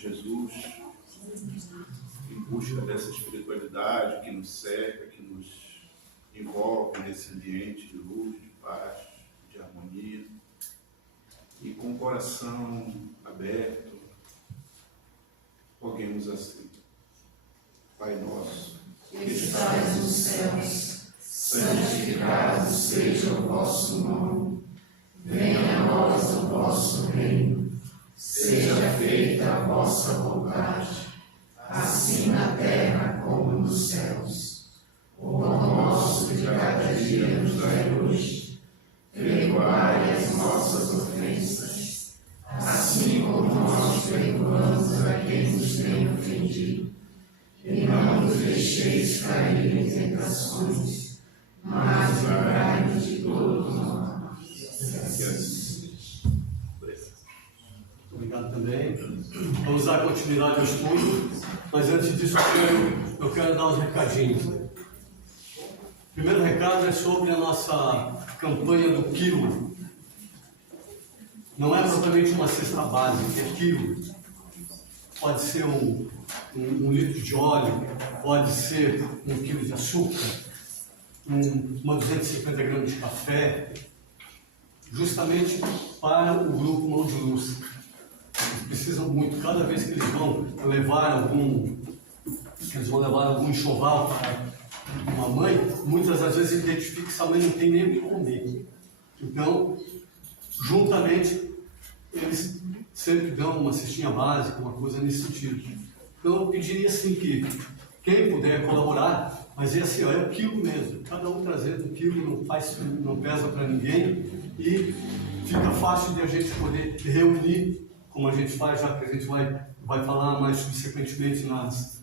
Jesus, em busca dessa espiritualidade que nos cerca, que nos envolve nesse ambiente de luz, de paz, de harmonia, e com o coração aberto, roguemos assim. Pai nosso, que estais nos céus, santificado seja o vosso nome. Venha a nós o vosso reino. Seja feita a vossa vontade, assim na terra como nos céus. O pão nosso de cada dia nos dai hoje. Perdoai as nossas ofensas, assim como nós perdoamos a quem nos tem ofendido. E não nos deixeis cair em tentações, mas livrai-nos de todo mal. Obrigado também. Vamos dar continuidade ao estudo, mas antes disso eu quero dar uns recadinhos. O primeiro recado é sobre a nossa campanha do quilo. Não é propriamente uma cesta básica, é quilo. Pode ser um litro de óleo, pode ser 1 quilo de açúcar, uma 250 gramas de café, justamente para o grupo Mão de Luz. Eles precisam muito, cada vez que eles vão levar algum enxoval para uma mãe, muitas das vezes identifica que essa mãe não tem nem o que comer. Então, juntamente, eles sempre dão uma cestinha básica, uma coisa nesse sentido. Então, eu pediria assim que quem puder colaborar, mas é assim, ó, é o quilo mesmo, cada um trazendo um quilo, não pesa para ninguém, e fica fácil de a gente poder reunir, como a gente faz, já que a gente vai falar mais subsequentemente nas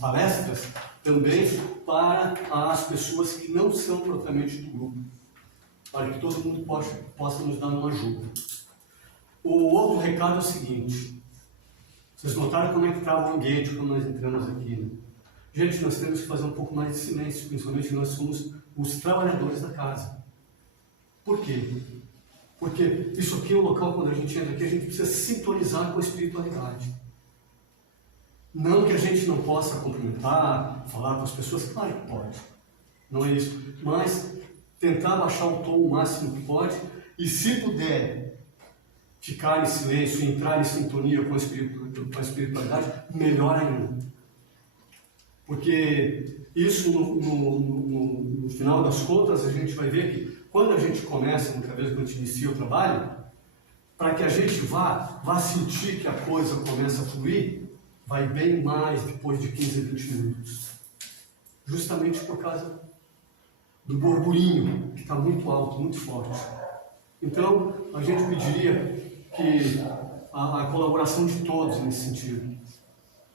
palestras, também para as pessoas que não são propriamente do grupo, para que todo mundo possa nos dar uma ajuda. O outro recado é o seguinte: vocês notaram como é que estava o ambiente quando nós entramos aqui, né? Gente, nós temos que fazer um pouco mais de silêncio, principalmente nós somos os trabalhadores da casa. Por quê? Porque isso aqui é um local, quando a gente entra aqui, a gente precisa sintonizar com a espiritualidade. Não que a gente não possa cumprimentar, falar com as pessoas, claro que pode, não é isso, mas tentar baixar o tom o máximo que pode, e se puder ficar em silêncio e entrar em sintonia com a espiritualidade, melhor ainda. Porque isso, no final das contas, a gente vai ver que quando a gente começa, muitas vezes quando a gente inicia o trabalho, para que a gente vá sentir que a coisa começa a fluir, vai bem mais depois de 15 a 20 minutos. Justamente por causa do burburinho, que está muito alto, muito forte. Então, a gente pediria que a colaboração de todos nesse sentido,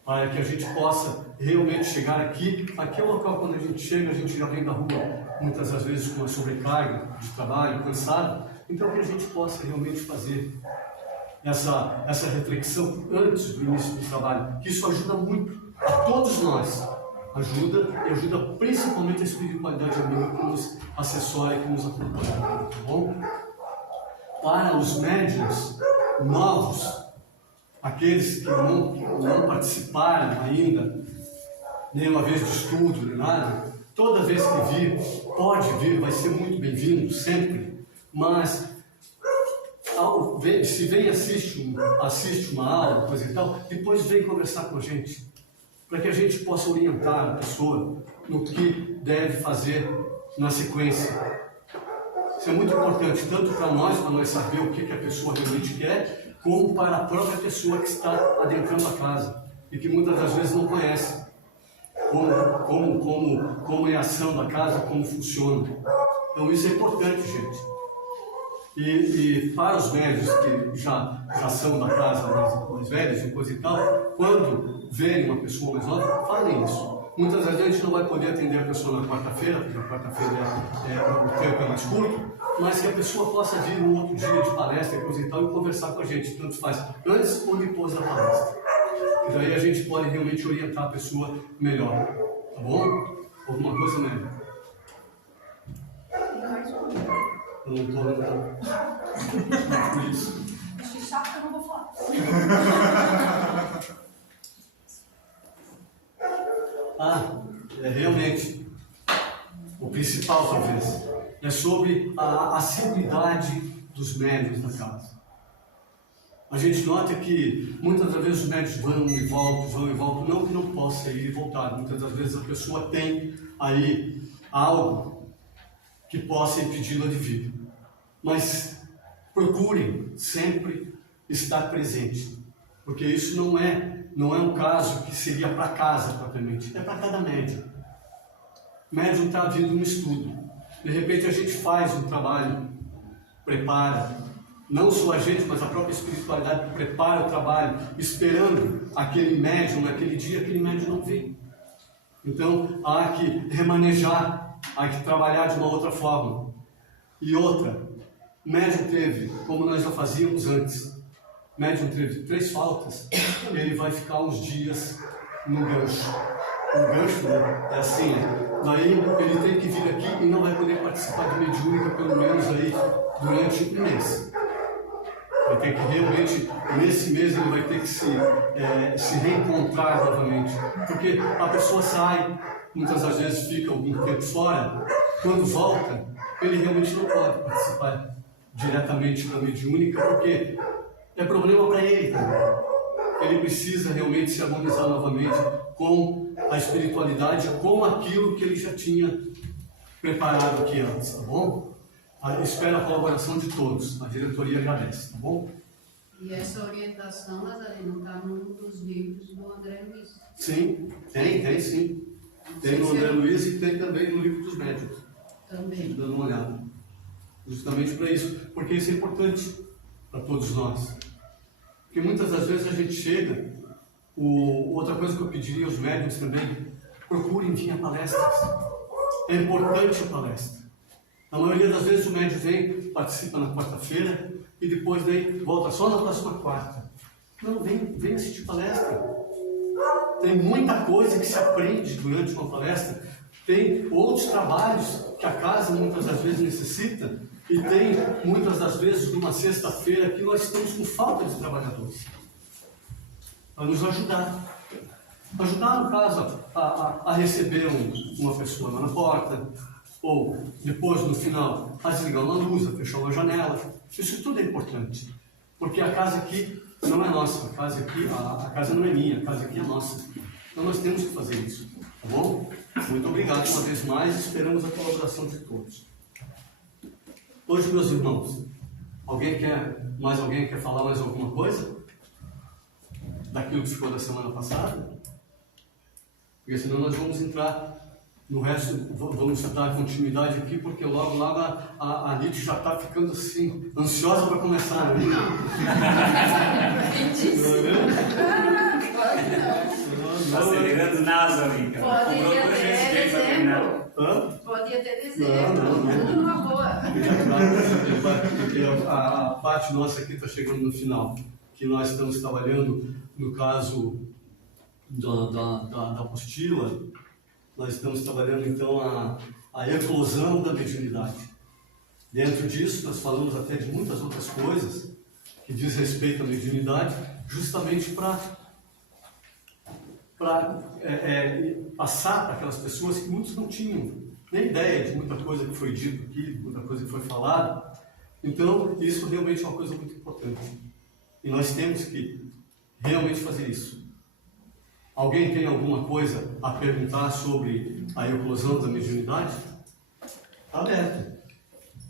para que a gente possa realmente chegar aqui. Aqui é o local, quando a gente chega, a gente já vem da rua, muitas das vezes com uma sobrecarga de trabalho, cansado, então que a gente possa realmente fazer essa reflexão antes do início do trabalho, que isso ajuda muito a todos nós, ajuda principalmente a espiritualidade amiga que nos assessora e que nos acompanha, tá bom? Para os médiuns novos, aqueles que não participaram ainda, nenhuma vez de estudo, nem nada, toda vez que vir, pode vir, vai ser muito bem-vindo, sempre, mas se vem assiste uma aula, coisa e tal, depois vem conversar com a gente, para que a gente possa orientar a pessoa no que deve fazer na sequência. Isso é muito importante, tanto para nós saber o que a pessoa realmente quer, como para a própria pessoa que está adentrando a casa e que muitas das vezes não conhece como é a ação da casa, como funciona. Então isso é importante, gente. E para os médios que já são da casa mais velhos e coisa e tal, quando verem uma pessoa mais nova, falem isso. Muitas vezes a gente não vai poder atender a pessoa na quarta-feira, porque a quarta-feira o tempo é mais curto, mas que a pessoa possa vir um outro dia de palestra e coisa e tal e conversar com a gente, tanto faz antes ou depois da palestra. E daí a gente pode realmente orientar a pessoa melhor, tá bom? Alguma coisa melhor? Eu não estou lembrando. Por isso. Acho que chato que eu não vou falar. principal, talvez, é sobre a assiduidade dos médiuns da casa. A gente nota que muitas das vezes os médiuns vão e voltam, não que não possa ir e voltar. Muitas das vezes a pessoa tem aí algo que possa impedi-la de vir. Mas procurem sempre estar presente, porque isso não é um caso que seria para casa propriamente, é para cada médium. O médium está vindo um estudo, de repente a gente faz um trabalho, prepara, não só a gente, mas a própria espiritualidade prepara o trabalho, esperando aquele médium, naquele dia, aquele médium não vem. Então há que remanejar, há que trabalhar de uma outra forma. E outra, o médium teve, como nós já fazíamos antes, o médium teve 3 faltas, ele vai ficar uns dias no gancho. O gancho, né? É assim, daí ele tem que vir aqui e não vai poder participar de mediúnica pelo menos aí durante um mês. Ele tem que realmente, nesse mês ele vai ter que se reencontrar novamente, porque a pessoa sai, muitas das vezes fica algum tempo fora, quando volta, ele realmente não pode participar diretamente da mediúnica, porque é problema para ele também. Ele precisa realmente se harmonizar novamente com a espiritualidade, com aquilo que ele já tinha preparado aqui antes, tá bom? Espero a colaboração de todos, a diretoria agradece, tá bom? E essa orientação, Nazareno, está num dos livros do André Luiz. Sim, tem sim. Tem no André Luiz e tem também no livro dos médiuns. Também. Dando uma olhada. Justamente para isso, porque isso é importante para todos nós. Porque muitas das vezes a gente chega, outra coisa que eu pediria aos médiuns também, procurem vir a palestras. É importante a palestra. A maioria das vezes o médium vem, participa na quarta-feira e depois daí volta só na próxima quarta. Não, vem assistir palestra. Tem muita coisa que se aprende durante uma palestra. Tem outros trabalhos que a casa muitas das vezes necessita. E tem muitas das vezes numa sexta-feira que nós estamos com falta de trabalhadores. Para nos ajudar. Ajudar, no caso, a receber uma pessoa lá na porta, ou depois, no final, a desligar uma luz, a fechar uma janela. Isso tudo é importante. Porque a casa aqui não é nossa, a casa não é minha, a casa aqui é nossa. Então nós temos que fazer isso, tá bom? Muito obrigado uma vez mais, esperamos a colaboração de todos. Hoje, meus irmãos, alguém quer falar mais alguma coisa? Daquilo que ficou da semana passada? Porque senão nós vamos entrar no resto, vamos dar continuidade aqui, porque logo a Lídia já está ficando assim, ansiosa para começar, né? Está acelerando nada, amiga. Pode ir até dezembro. Pode ir até dezembro. Tudo numa boa. Porque a parte nossa aqui está chegando no final, que nós estamos trabalhando, no caso da apostila, nós estamos trabalhando então a eclosão da mediunidade. Dentro disso, nós falamos até de muitas outras coisas que diz respeito à mediunidade, justamente para passar para aquelas pessoas que muitos não tinham nem ideia de muita coisa que foi dito aqui, muita coisa que foi falada. Então, isso realmente é uma coisa muito importante. E nós temos que realmente fazer isso. Alguém tem alguma coisa a perguntar sobre a eclosão da mediunidade? Está aberto.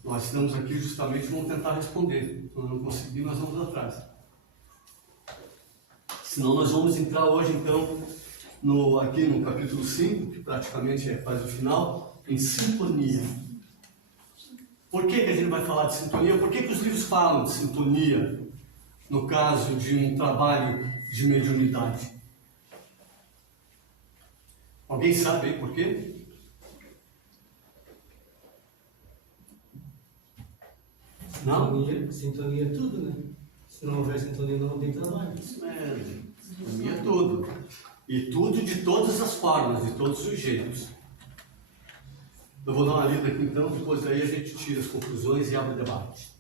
Nós estamos aqui justamente, vamos tentar responder. Se não conseguir, nós vamos atrás. Senão nós vamos entrar hoje, então, aqui no capítulo 5, que praticamente é quase o final, em sintonia. Por que a gente vai falar de sintonia? Por que os livros falam de sintonia, no caso de um trabalho de mediunidade? Alguém sabe aí por quê? Não? Sintonia é tudo, né? Se não houver sintonia, não tem trabalho. Isso mesmo. Sintonia é tudo. E tudo de todas as formas, de todos os jeitos. Eu vou dar uma lida aqui então, depois daí a gente tira as conclusões e abre o debate.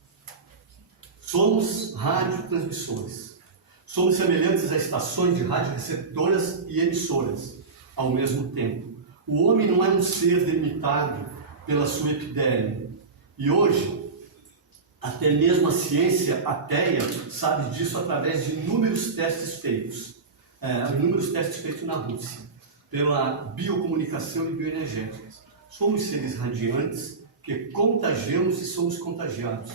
Somos radiotransmissores. Somos semelhantes a estações de rádio receptoras e emissoras ao mesmo tempo. O homem não é um ser delimitado pela sua epiderme. E hoje, até mesmo a ciência ateia sabe disso através de inúmeros testes feitos. Inúmeros testes feitos na Rússia, pela biocomunicação e bioenergética. Somos seres radiantes que contagiamos e somos contagiados.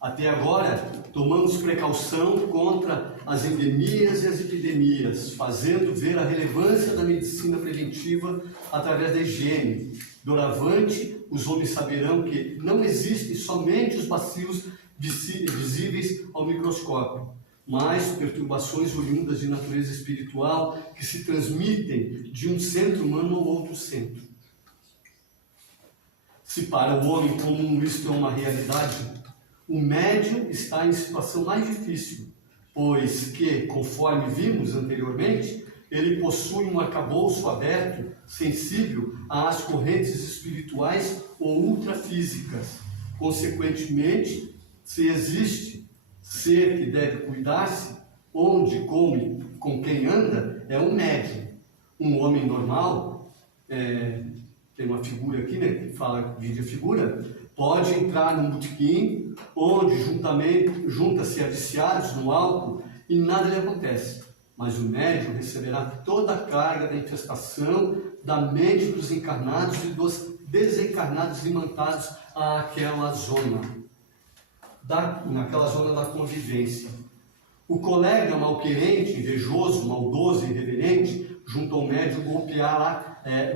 Até agora, tomamos precaução contra as endemias e as epidemias, fazendo ver a relevância da medicina preventiva através da higiene. Doravante, os homens saberão que não existem somente os bacilos visíveis ao microscópio, mas perturbações oriundas de natureza espiritual que se transmitem de um centro humano ao outro centro. Se para o homem comum isto é uma realidade, o médium está em situação mais difícil, pois que, conforme vimos anteriormente, ele possui um arcabouço aberto, sensível às correntes espirituais ou ultrafísicas. Consequentemente, se existe ser que deve cuidar-se, onde, come, com quem anda, é um médium. Um homem normal, tem uma figura aqui, né, que fala, vídeo figura, pode entrar num botequim, onde junta-se a viciados no álcool e nada lhe acontece. Mas o médium receberá toda a carga da infestação da mente dos encarnados e dos desencarnados imantados àquela zona, naquela zona da convivência. O colega malquerente, invejoso, maldoso e irreverente, junto ao médium,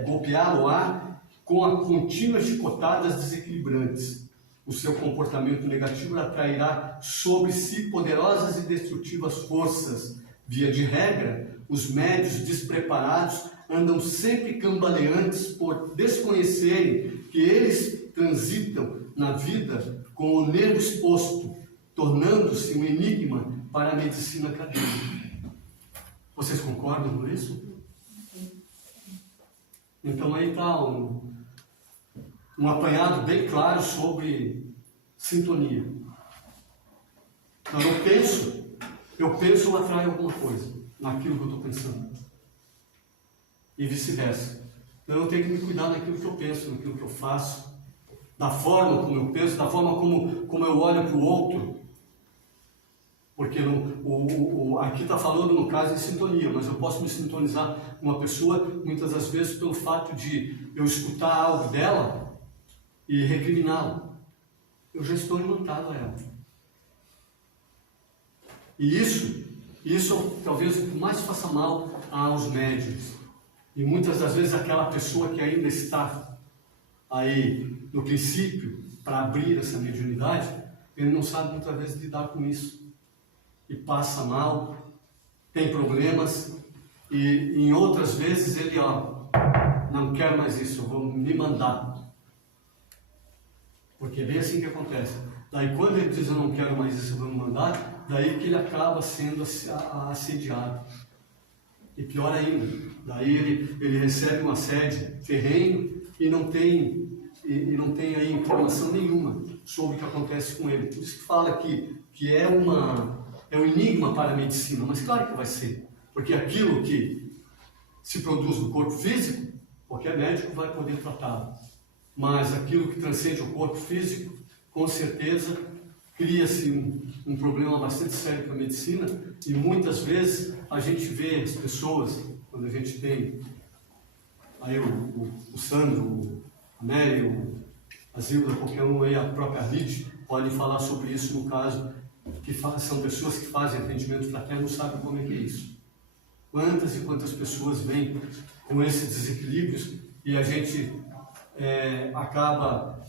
golpeá-lo-á com a contínuas chicotadas desequilibrantes. O seu comportamento negativo atrairá sobre si poderosas e destrutivas forças. Via de regra, os médios despreparados andam sempre cambaleantes por desconhecerem que eles transitam na vida com o nervo exposto, tornando-se um enigma para a medicina acadêmica. Vocês concordam com isso? Então aí está um apanhado bem claro sobre sintonia. Então eu penso, eu atraio alguma coisa naquilo que eu estou pensando. E vice-versa. Então eu tenho que me cuidar naquilo que eu penso, naquilo que eu faço, da forma como eu penso, da forma como eu olho para o outro. Porque aqui está falando no caso de sintonia, mas eu posso me sintonizar com uma pessoa muitas das vezes pelo fato de eu escutar algo dela e recriminá-la. Eu já estou imantado a ela. E isso talvez o que mais faça mal aos médiuns. E muitas das vezes aquela pessoa que ainda está aí no princípio para abrir essa mediunidade, ele não sabe muitas vezes lidar com isso. E passa mal, tem problemas, e em outras vezes ele, não quero mais isso, eu vou me mandar. Porque é bem assim que acontece. Daí quando ele diz eu não quero mais isso, eu vou me mandar, daí que ele acaba sendo assediado. E pior ainda, daí ele recebe um assédio ferrenho e não tem aí informação nenhuma sobre o que acontece com ele. Por isso que fala que é um enigma para a medicina, mas claro que vai ser, porque aquilo que se produz no corpo físico, qualquer médico vai poder tratá-lo, mas aquilo que transcende o corpo físico, com certeza cria-se um problema bastante sério para a medicina, e muitas vezes a gente vê as pessoas, quando a gente tem aí o Sandro, a Mary, a Zilda, qualquer um aí, a própria Lid, pode falar sobre isso no caso, que são pessoas que fazem atendimento fraterno, não sabem como é que é isso. Quantas e quantas pessoas vêm com esses desequilíbrios e a gente acaba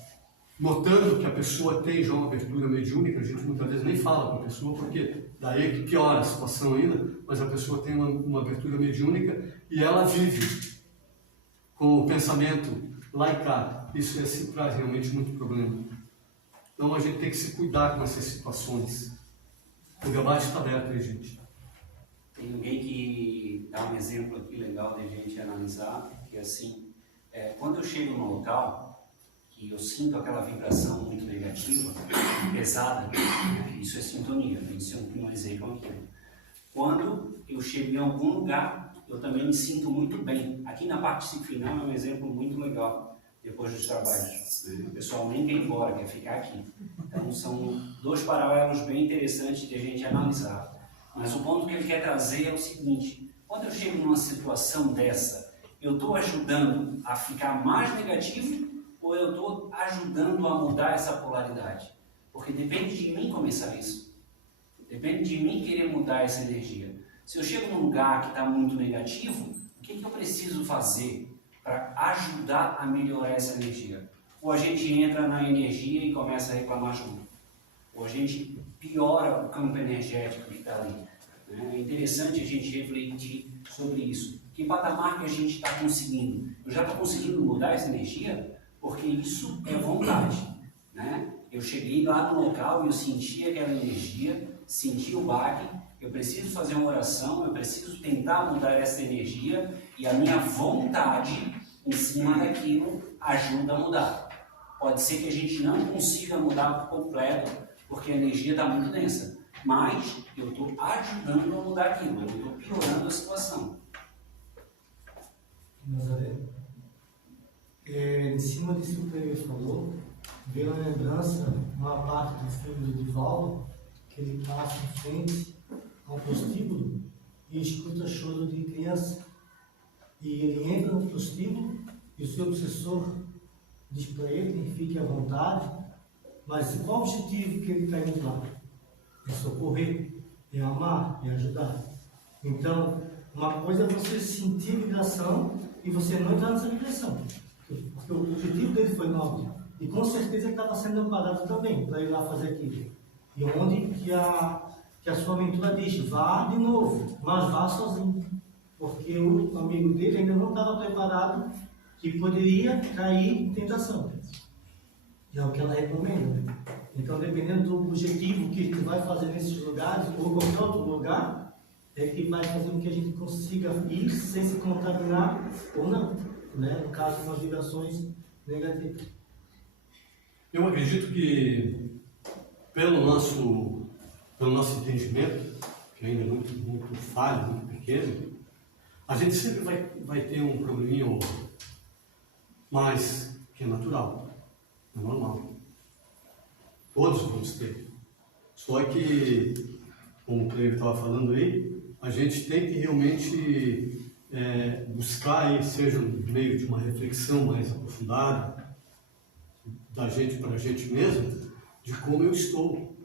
notando que a pessoa tem já uma abertura mediúnica, a gente muitas vezes nem fala com a pessoa, porque daí que piora a situação ainda, mas a pessoa tem uma abertura mediúnica e ela vive com o pensamento lá e cá. Isso se traz realmente muito problema. Então a gente tem que se cuidar com essas situações. O debate está aberto aí, gente. Tem alguém que dá um exemplo aqui legal de a gente analisar, que assim, quando eu chego num local que eu sinto aquela vibração muito negativa, pesada, isso é sintonia, eu sintonizei com aquilo. Quando eu chego em algum lugar, eu também me sinto muito bem. Aqui na parte final é um exemplo muito legal. depois dos trabalhos. O pessoal nem quer ir embora, quer ficar aqui. Então, são dois paralelos bem interessantes de a gente analisar. Mas o ponto que ele quer trazer é o seguinte: quando eu chego numa situação dessa, eu estou ajudando a ficar mais negativo ou eu estou ajudando a mudar essa polaridade? Porque depende de mim começar isso. Depende de mim querer mudar essa energia. Se eu chego num lugar que está muito negativo, o que eu preciso fazer para ajudar a melhorar essa energia? Ou a gente entra na energia e começa a reclamar junto, ou a gente piora o campo energético que está ali. É interessante a gente refletir sobre isso. Que patamar que a gente está conseguindo? Eu já estou conseguindo mudar essa energia? Porque isso é vontade. Né? Eu cheguei lá no local e eu senti aquela energia, senti o baque, eu preciso fazer uma oração, eu preciso tentar mudar essa energia e a minha vontade em cima daquilo ajuda a mudar. Pode ser que a gente não consiga mudar por completo, porque a energia está muito densa, mas eu estou ajudando a mudar aquilo, eu estou piorando a situação. Nazaré, em cima disso que ele falou, veio a lembrança, uma parte do filme do Divaldo, que ele passa em frente ao prostíbulo e escuta choro de criança. E ele entra no prostíbulo e o seu obsessor diz para ele, fique à vontade, mas qual o objetivo que ele está indo lá? É socorrer, é amar, é ajudar. Então, uma coisa é você sentir a vibração e você não entrar nessa vibração. Porque o objetivo dele foi nobre. E com certeza ele estava sendo amparado também para ir lá fazer aquilo. E onde que a sua mentora diz, vá de novo, mas vá sozinho. Porque o amigo dele ainda não estava preparado e poderia cair em tentação. E é o que ela recomenda. Né? Então, dependendo do objetivo que a gente vai fazer nesses lugares, ou qualquer outro lugar, é que vai fazer com que a gente consiga ir sem se contaminar ou não. Né? No caso, com as vibrações negativas. Eu acredito que, pelo nosso entendimento, que ainda é muito falho, muito pequeno, a gente sempre vai ter um probleminha ou outro, mas que é natural, é normal. Todos vamos ter. Só que, como o Cleber estava falando aí, a gente tem que realmente buscar aí, seja no meio de uma reflexão mais aprofundada, da gente para a gente mesmo, de como eu estou.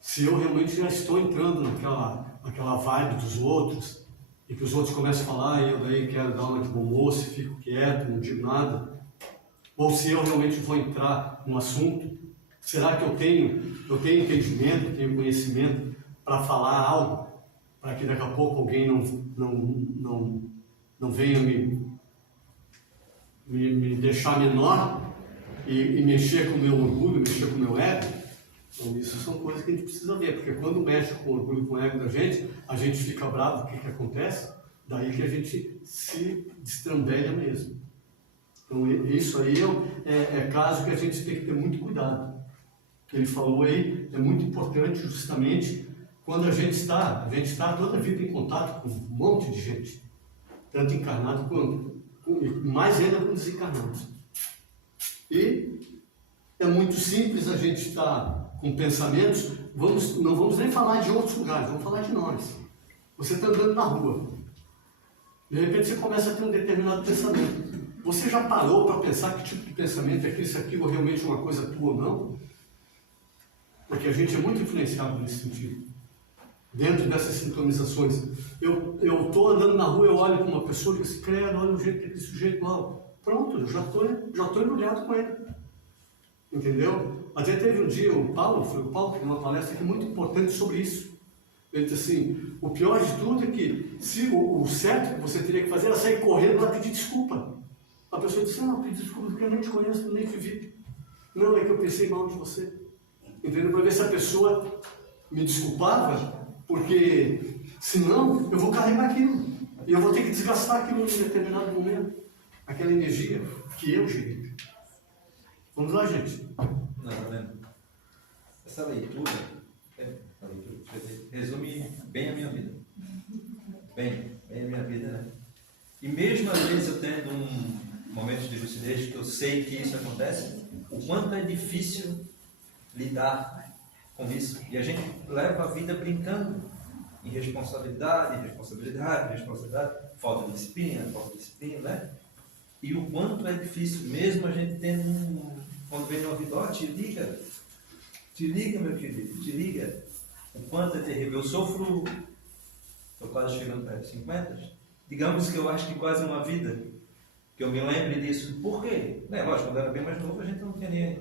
Se eu realmente já estou entrando naquela vibe dos outros, e que os outros começam a falar, e eu daí quero dar uma de bom moço, fico quieto, não digo nada. Ou se eu realmente vou entrar no assunto, será que eu tenho entendimento, tenho conhecimento para falar algo, para que daqui a pouco alguém não venha me deixar menor e mexer com o meu orgulho, mexer com o meu ego? Então, isso são coisas que a gente precisa ver, porque quando mexe com o orgulho, com o ego da gente, a gente fica bravo, o que acontece? Daí que a gente se destrambelha mesmo. Então, isso aí é caso que a gente tem que ter muito cuidado. O que ele falou aí é muito importante, justamente, quando a gente está toda a vida em contato com um monte de gente, tanto encarnado quanto, mais ainda com desencarnados. E é muito simples a gente estar com pensamentos, não vamos nem falar de outros lugares, vamos falar de nós. Você está andando na rua, de repente você começa a ter um determinado pensamento. Você já parou para pensar que tipo de pensamento é que isso aqui ou realmente uma coisa tua ou não? Porque a gente é muito influenciado nesse sentido. Dentro dessas sintonizações. Eu estou andando na rua, eu olho para uma pessoa e digo assim, credo, olha o jeito desse sujeito lá. Pronto, eu já estou embrulhado com ele. Entendeu? Até teve um dia, o Paulo que deu uma palestra aqui muito importante sobre isso. Ele disse assim, o pior de tudo é que o certo que você teria que fazer era sair correndo lá pedir desculpa. A pessoa disse, não, pedir desculpa porque eu nem te conheço, nem te vi. Não, é que eu pensei mal de você. Entendeu? Para ver se a pessoa me desculpava, porque senão eu vou carregar aquilo. E eu vou ter que desgastar aquilo em determinado momento. Aquela energia que eu gerei. Vamos lá, gente. Não, tá vendo? Essa leitura resume bem a minha vida. Bem a minha vida, né? E mesmo às vezes eu tendo um momento de desde que eu sei que isso acontece, o quanto é difícil lidar com isso. E a gente leva a vida brincando em responsabilidade, falta de disciplina, né? E o quanto é difícil, mesmo a gente tendo quando vem no ouvido, te liga, meu querido, te liga. O quanto é terrível. Eu sofro, estou quase chegando perto de 50, digamos que eu acho que quase uma vida, que eu me lembre disso. Por quê? Lógico, quando eu era bem mais novo, a gente não tinha nem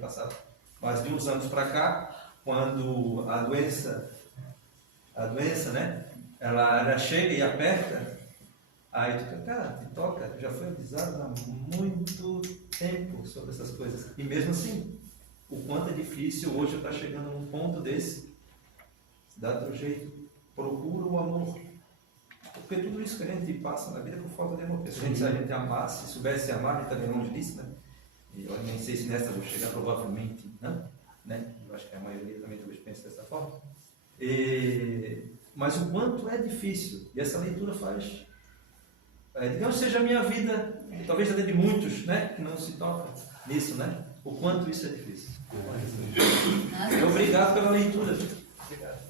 passado. Mas de uns anos para cá, quando a doença, né, ela chega e aperta, aí tu, cara, te toca, já foi avisado há muito tempo sobre essas coisas. E mesmo assim, o quanto é difícil hoje eu estar chegando num ponto desse, dá teu jeito, procura o amor. Porque tudo isso que a gente passa na vida é por falta de amor. Porque se a gente amasse, soubesse amar, a gente estaria longe disso, né? E eu nem sei se nessa vou chegar, provavelmente não, né? Eu acho que a maioria também talvez pense dessa forma. Mas o quanto é difícil, e essa leitura faz, digamos que seja a minha vida, e talvez até de muitos, né? Que não se tocam nisso, né? O quanto isso é difícil. Obrigado pela leitura. Obrigado.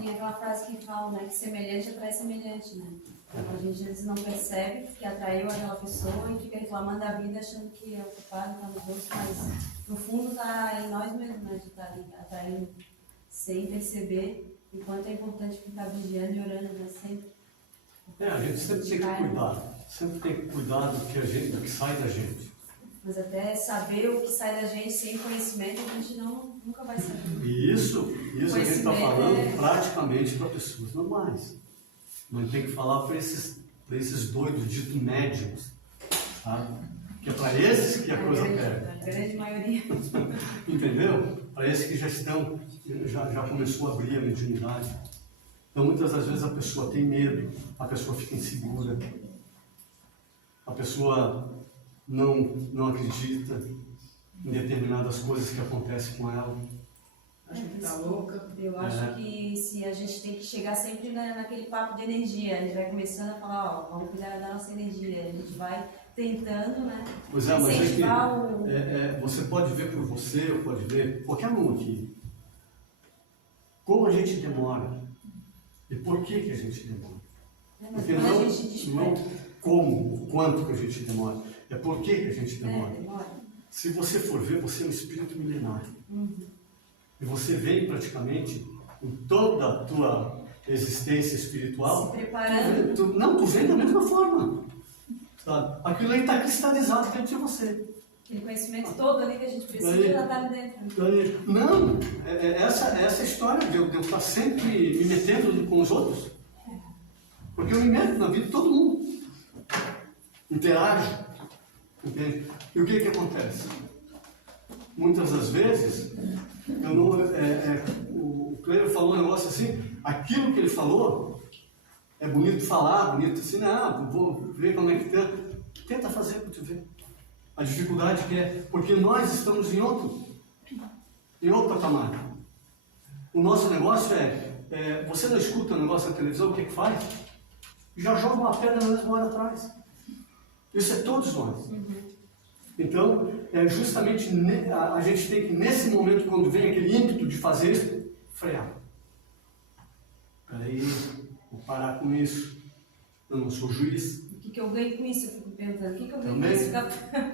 Tem aquela frase que fala, né, que semelhante atrai semelhante, né? Então, a gente às vezes não percebe que atraiu aquela pessoa e fica reclamando da vida achando que é o culpado, está nos outros, mas no fundo está em nós mesmos, né? De estar atraindo sem perceber o quanto é importante ficar vigiando e orando, né? Sempre. A gente sempre tem que cuidar, sempre tem que cuidar do que sai da gente. Mas até saber o que sai da gente sem conhecimento, a gente nunca vai saber. E isso a gente está falando praticamente para pessoas normais. Não tem que falar para esses doidos ditos médiums, sabe? Que é para esses que a coisa pega. A grande maioria. Entendeu? Para esses que já começou a abrir a mediunidade. Então, muitas das vezes a pessoa tem medo, a pessoa fica insegura, a pessoa não acredita em determinadas coisas que acontecem com ela. Acho que tá louca. Eu acho que se a gente tem que chegar sempre naquele papo de energia, a gente vai começando a falar, vamos cuidar da nossa energia, a gente vai tentando, né? Pois é, mas é que você pode ver por você, ou pode ver qualquer um aqui, como a gente demora e por que a gente demora. Porque não como, o quanto que a gente demora, é por que a gente demora. Se você for ver, você é um espírito milenário. E você vem praticamente em toda a tua existência espiritual. Se preparando. Tu vem da mesma forma. Sabe? Aquilo aí está cristalizado dentro de você. Aquele conhecimento todo ali que a gente precisa já está ali dentro. Não, essa história de eu estar sempre me metendo com os outros. Porque eu me meto na vida de todo mundo. Interajo. Entende? E o que acontece? Muitas das vezes, o Cleber falou um negócio assim, aquilo que ele falou é bonito falar, bonito assim, vou ver como é que tenta fazer para tu ver. A dificuldade que é, porque nós estamos em outro patamar. O nosso negócio você não escuta o negócio na televisão, o que faz? Já joga uma pedra na mesma hora atrás. Isso é todos nós. Então, justamente a gente tem que, nesse momento, quando vem aquele ímpeto de fazer isso, frear. Peraí, vou parar com isso. Eu não sou juiz. O que eu ganho com isso? Eu fico perguntando. O que eu ganho Também. com isso?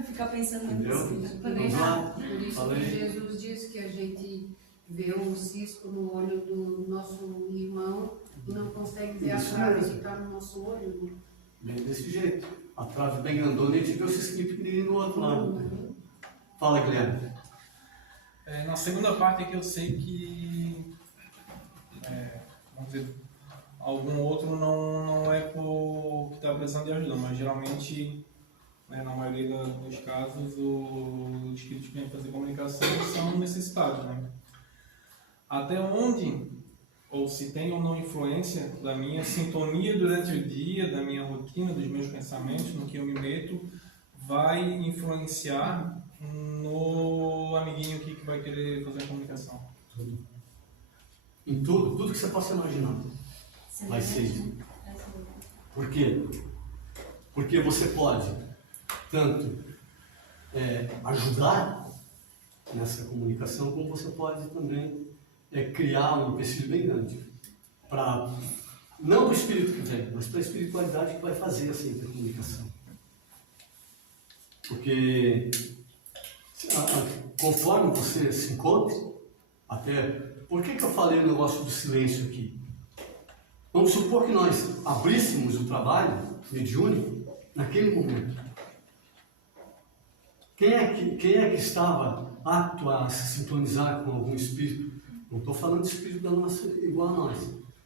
Ficar pensando nisso. Por isso que Jesus diz que a gente vê um cisco no olho do nosso irmão e não consegue ver a trave que está no nosso olho. Bem desse jeito. A trave bem grandona e a gente vê o cisquinho pequenininho no outro lado. Fala, Guilherme. Na segunda parte é que eu sei que, vamos dizer, algum outro não é por que está precisando de ajuda, mas geralmente, na maioria dos casos, os espíritos que vêm fazer comunicação são necessitados, né? Até onde, ou se tem ou não influência da minha sintonia durante o dia, da minha rotina, dos meus pensamentos, no que eu me meto, vai influenciar no amiguinho aqui que vai querer fazer a comunicação. Em tudo que você possa imaginar. Vai ser isso. Por quê? Porque você pode tanto ajudar nessa comunicação, como você pode também criar um empecilho bem grande. Não para o espírito que vem, mas para a espiritualidade que vai fazer essa intercomunicação. Porque conforme você se encontre, até... Por que eu falei o negócio do silêncio aqui? Vamos supor que nós abríssemos o trabalho mediúnico naquele momento. Quem é que estava apto a se sintonizar com algum espírito? Não estou falando de espírito da nossa, igual a nós,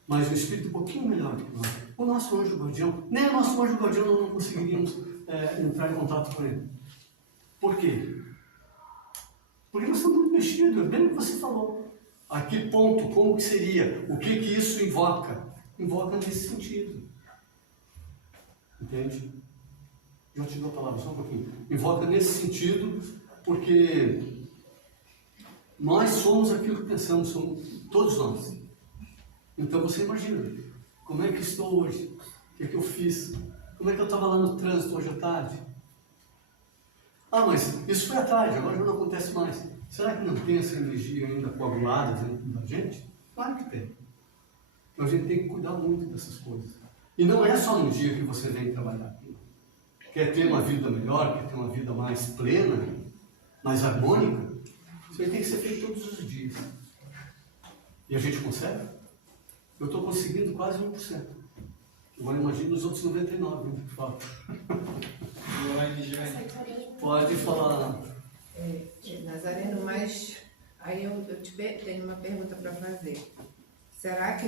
mas um espírito um pouquinho melhor que nós. O nosso anjo guardião, nem o nosso anjo guardião nós não conseguiríamos entrar em contato com ele. Por quê? Porque nós estamos muito mexidos, é bem o que você falou. A que ponto, como que seria? O que isso invoca? Invoca nesse sentido. Entende? Já te dou a palavra, só um pouquinho. Invoca nesse sentido, porque nós somos aquilo que pensamos, somos todos nós. Então você imagina, como é que estou hoje? O que é que eu fiz? Como é que eu estava lá no trânsito hoje à tarde? Ah, mas isso foi à tarde, agora já não acontece mais. Será que não tem essa energia ainda coagulada dentro da gente? Claro que tem. Então a gente tem que cuidar muito dessas coisas. E não é só no dia que você vem trabalhar aqui. Quer ter uma vida melhor, quer ter uma vida mais plena, mais harmônica, isso aí tem que ser feito todos os dias. E a gente consegue? Eu estou conseguindo quase 1%. Agora imagina os outros 99%. Que falta. Pode falar. Nazareno, mas aí eu tenho uma pergunta para fazer. Será que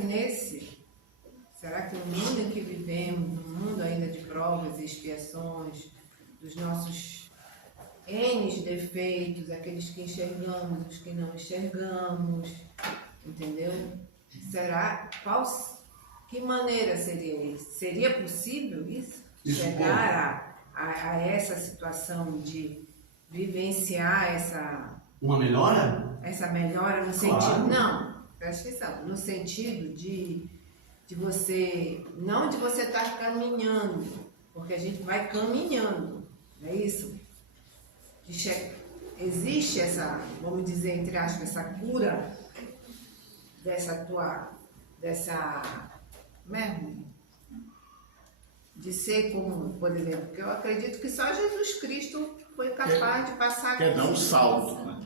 no mundo em que vivemos, no mundo ainda de provas e expiações, dos nossos N defeitos, aqueles que enxergamos, os que não enxergamos, entendeu? Que maneira seria isso? Seria possível isso? Chegar a essa situação de vivenciar uma melhora? Essa melhora no sentido... Não, presta atenção. No sentido de você... Não de você estar caminhando, porque a gente vai caminhando, não é isso? Existe essa, vamos dizer, entre aspas, essa cura de ser como, por exemplo, porque eu acredito que só Jesus Cristo foi capaz de passar... Quer dar um salto, né?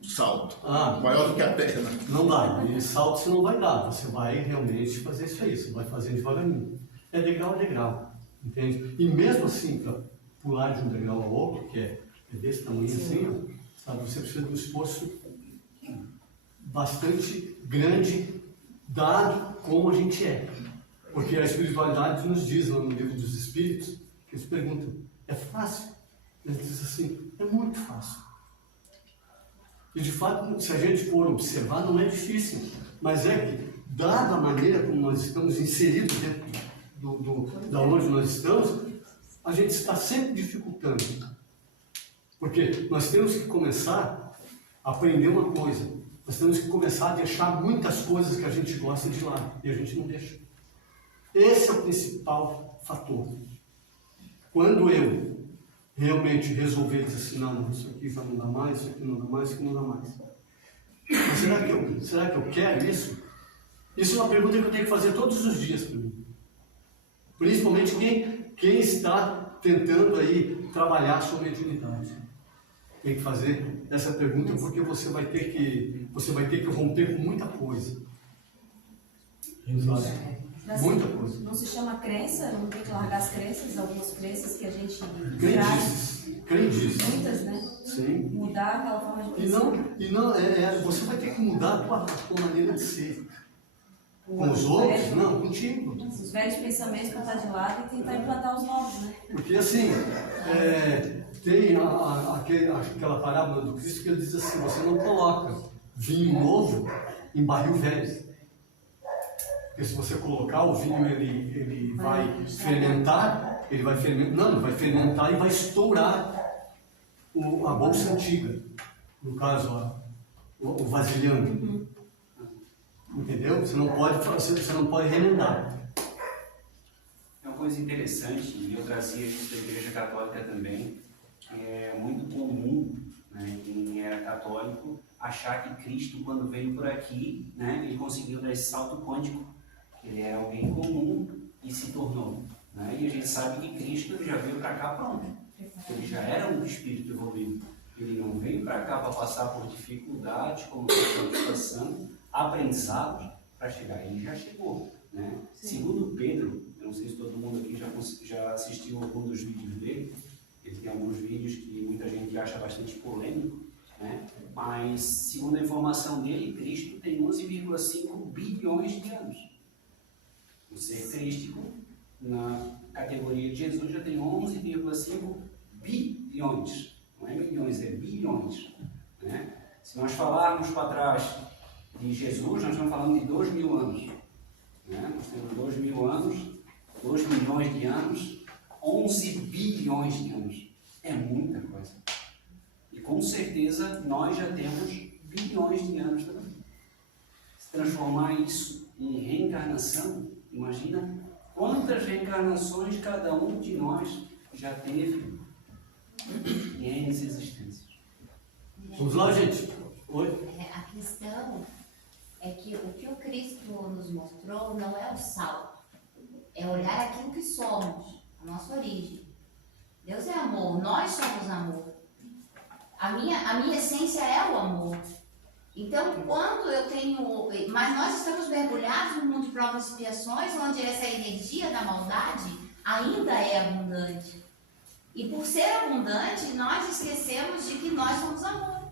Um salto. Maior do que a perna. Não dá. E salto você não vai dar. Você vai realmente fazer isso aí. Você vai fazer devagarinho. É degrau a degrau. Entende? E mesmo assim, para pular de um degrau ao outro, que é desse tamanho assim, ó, sabe? Você precisa de um esforço bastante grande, dado como a gente é. Porque a espiritualidade nos diz lá no livro dos Espíritos, que eles perguntam, é fácil? Eles dizem assim, é muito fácil. E de fato, se a gente for observar, não é difícil, mas é que, dada a maneira como nós estamos inseridos dentro da onde nós estamos, a gente está sempre dificultando. Porque nós temos que começar a aprender uma coisa, nós temos que começar a deixar muitas coisas que a gente gosta de lado, e a gente não deixa. Esse é o principal fator. Quando eu realmente resolver dizer assim, não, isso aqui já não dá mais, isso aqui não dá mais, isso aqui não dá mais. Mas será que eu quero isso? Isso é uma pergunta que eu tenho que fazer todos os dias para mim. Principalmente quem está tentando aí trabalhar a sua mediunidade. Tem que fazer essa pergunta porque você vai ter que romper com muita coisa. Muita coisa. Não se chama crença, não tem que largar as crenças, algumas crenças que a gente Crendices. muitas, né? Sim. Mudar aquela forma de pensar. Você vai ter que mudar a tua maneira de ser. Com os outros? Não, contigo. Os velhos pensamentos para estar de lado e tentar implantar os novos, né? Porque assim, tem aquela parábola do Cristo que ele diz assim, você não coloca vinho novo em barril velho. Porque se você colocar o vinho, ele vai fermentar, ele vai fermentar e vai estourar a bolsa antiga. No caso, o vasilhame. Entendeu? Você não pode remendar. coisa interessante, e eu trazia isso da Igreja Católica também, que é muito comum, né, quem era católico achar que Cristo, quando veio por aqui, né, ele conseguiu dar esse salto quântico, que ele era alguém comum e se tornou. Né? E a gente sabe que Cristo já veio para cá pronto. Ele já era um espírito evoluído. Ele não veio para cá para passar por dificuldades, como situação, aprendizados, para chegar. Ele já chegou. Né? Segundo Pedro, eu não sei se todo mundo aqui já assistiu algum dos vídeos dele. Ele tem alguns vídeos que muita gente acha bastante polêmico, né? Mas, segundo a informação dele, Cristo tem 11,5 bilhões de anos. O ser crístico, na categoria de Jesus, já tem 11,5 bilhões. Não é milhões, é bilhões. Né? Se nós falarmos para trás de Jesus, nós estamos falando de 2.000 anos. Né? Nós temos 2.000 anos, 2 milhões de anos, 11 bilhões de anos. É muita coisa. E com certeza nós já temos bilhões de anos também. Se transformar isso em reencarnação, imagina quantas reencarnações cada um de nós já teve em N existências. Vamos lá, gente. Oi? A questão é que o que o Cristo nos mostrou não é o salto, é olhar aquilo que somos, a nossa origem. Deus é amor, nós somos amor. A minha essência é o amor. Então, quando eu tenho... Mas nós estamos mergulhados num mundo de provas e expiações, onde essa energia da maldade ainda é abundante. E por ser abundante, nós esquecemos de que nós somos amor.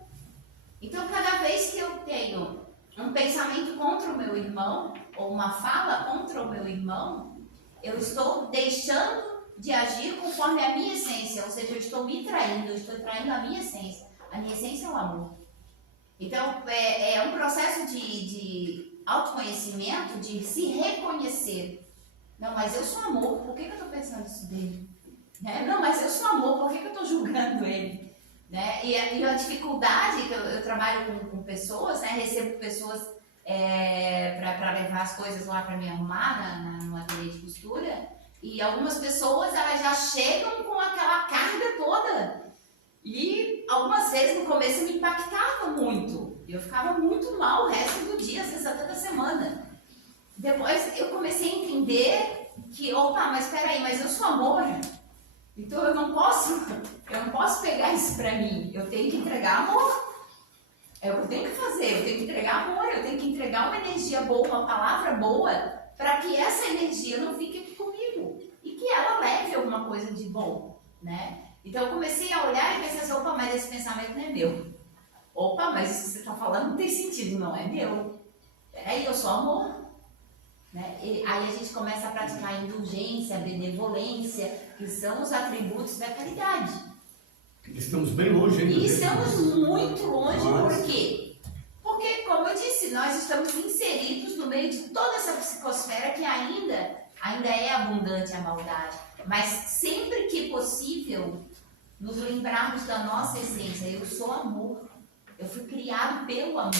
Então, cada vez que eu tenho um pensamento contra o meu irmão, ou uma fala contra o meu irmão, eu estou deixando de agir conforme a minha essência, ou seja, eu estou me traindo, eu estou traindo a minha essência. A minha essência é o amor. Então, é um processo de autoconhecimento, de se reconhecer. Não, mas eu sou amor, por que eu estou pensando isso dele? Né? Não, mas eu sou amor, por que eu estou julgando ele? Né? E a dificuldade que eu trabalho com pessoas, né? Recebo pessoas para levar as coisas lá para me arrumar no ateliê de costura. E algumas pessoas elas já chegam com aquela carga toda. E algumas vezes no começo me impactava muito. Eu ficava muito mal o resto do dia, às vezes até da semana. Depois eu comecei a entender que, opa, mas peraí, mas eu sou amor. Então eu não posso pegar isso pra mim. Eu tenho que entregar amor. É o que eu tenho que fazer, eu tenho que entregar amor, eu tenho que entregar uma energia boa, uma palavra boa, para que essa energia não fique aqui comigo e que ela leve alguma coisa de bom, né? Então eu comecei a olhar e pensei assim, opa, mas esse pensamento não é meu. Opa, mas isso que você está falando não tem sentido, não é meu. Peraí, eu sou amor. Né? E aí a gente começa a praticar a indulgência, a benevolência, que são os atributos da caridade. Estamos bem longe ainda. E estamos muito longe, por quê? Porque, como eu disse, nós estamos inseridos no meio de toda essa psicosfera que ainda é abundante a maldade. Mas sempre que possível, nos lembrarmos da nossa essência. Eu sou amor. Eu fui criado pelo amor.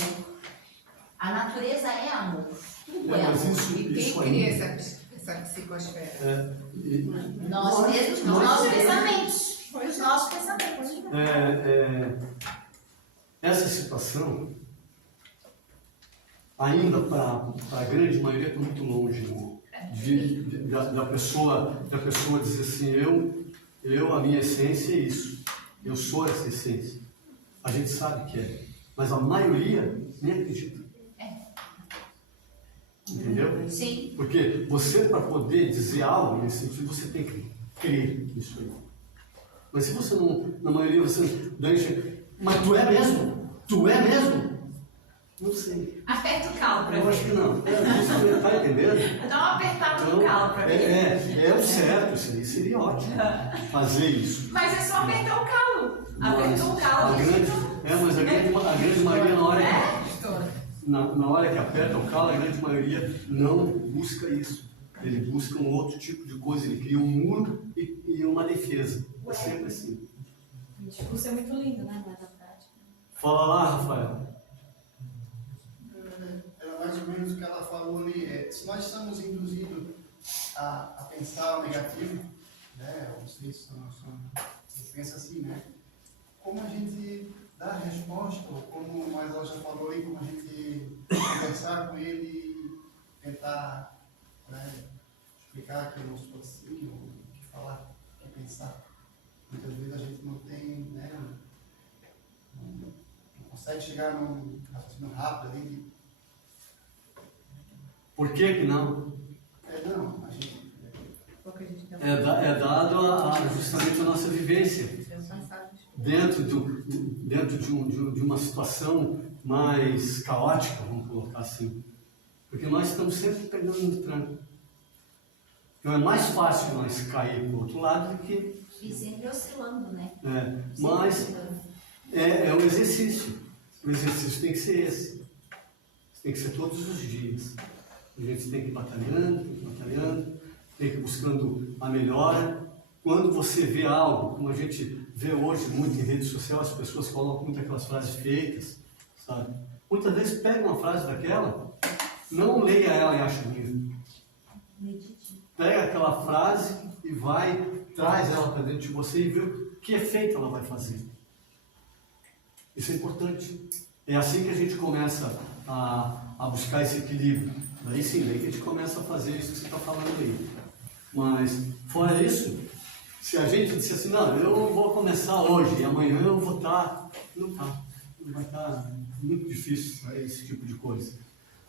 A natureza é amor. Tudo é amor. E quem cria essa psicosfera? Nós mesmos, com os nossos pensamentos. Os nossos pensamentos. Essa situação, ainda para a grande maioria, está muito longe, né? Da pessoa dizer assim, a minha essência é isso. Eu sou essa essência. A gente sabe que é. Mas a maioria nem acredita. Entendeu? Sim. Porque você, para poder dizer algo nesse sentido, você tem que crer nisso aí. Mas se você não, na maioria, você deixa. Mas tu é mesmo? Tu é mesmo? Não sei. Aperta o calo para mim. Eu acho que não. Você está entendendo? Dá uma apertada no calo para mim. É o certo, seria ótimo fazer isso. Mas é só apertar o calo. Apertou o calo. Mas a grande maioria, na hora que aperta o calo, a grande maioria não busca isso. Ele busca um outro tipo de coisa, ele cria um muro e uma defesa. É sempre assim. O discurso é muito lindo, né? Mas na prática. Fala lá, Rafael. Era mais ou menos o que ela falou ali. Se nós estamos induzidos a pensar uma negativo, né? Ou se isso pensa assim, né? Como a gente dá a resposta, ou como o Maisel já falou aí, como a gente conversar com ele e tentar, né, explicar que eu não sou assim, ou que falar, que pensar. Muitas vezes a gente não tem, né, não consegue chegar num raciocínio rápido ali. Por que não? Não, a gente... É dado justamente a nossa vivência. Dentro de uma situação mais caótica, vamos colocar assim. Porque nós estamos sempre pegando no tranco. Então é mais fácil nós cair para o outro lado do que... E sempre oscilando, né? Mas é um exercício. O exercício tem que ser esse. Tem que ser todos os dias. A gente tem que ir batalhando, tem que ir buscando a melhora. Quando você vê algo, como a gente vê hoje muito em rede social, as pessoas colocam muito aquelas frases feitas, sabe? Muitas vezes pega uma frase daquela, não leia ela e acha ruim. Pega aquela frase e traz ela para dentro de você e vê que efeito ela vai fazer. Isso é importante. É assim que a gente começa a buscar esse equilíbrio. Daí sim, daí que a gente começa a fazer isso que você está falando aí. Mas, fora isso, se a gente disser assim, não, eu vou começar hoje e amanhã eu vou estar... Não vai estar muito difícil esse tipo de coisa.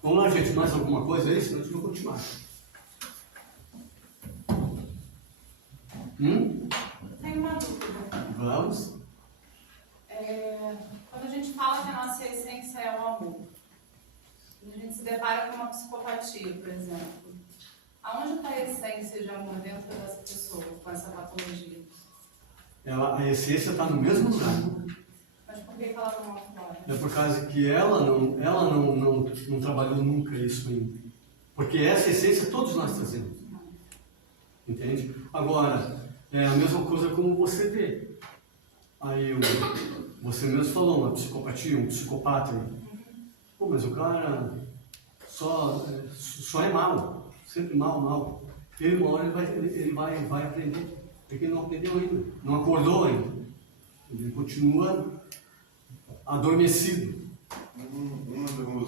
Vamos lá, gente, mais alguma coisa aí? Senão a gente vai continuar. Tenho uma dúvida. Vamos. Quando a gente fala que a nossa essência é o amor, quando a gente se depara com uma psicopatia, por exemplo, aonde está a essência de amor dentro dessa pessoa, com essa patologia? A essência está no mesmo lugar. Mas por que ela não aflora? É por causa que ela não trabalhou nunca isso ainda. Porque essa essência todos nós trazemos. Entende? Agora, é a mesma coisa como você vê. Aí você mesmo falou, uma psicopatia, um psicopata. Pô, mas o cara só é mal. Sempre mal. Uma hora ele vai aprender. Porque ele não aprendeu ainda. Não acordou ainda. Ele continua adormecido. Um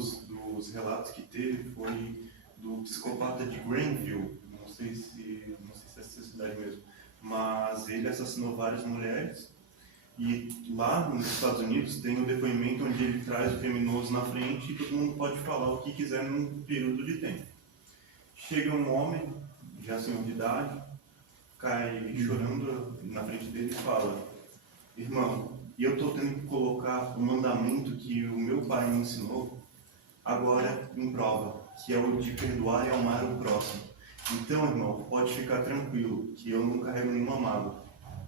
dos relatos que teve foi do psicopata de Greenville. Não sei se é essa cidade mesmo. Mas ele assassinou várias mulheres. E lá nos Estados Unidos tem um depoimento onde ele traz o criminoso na frente e todo mundo pode falar o que quiser num período de tempo. Chega um homem, já senhor de idade, cai chorando na frente dele e fala: irmão, eu estou tendo que colocar o mandamento que o meu pai me ensinou agora em prova, que é o de perdoar e amar o próximo. Então, irmão, pode ficar tranquilo, que eu não carrego nenhuma mágoa.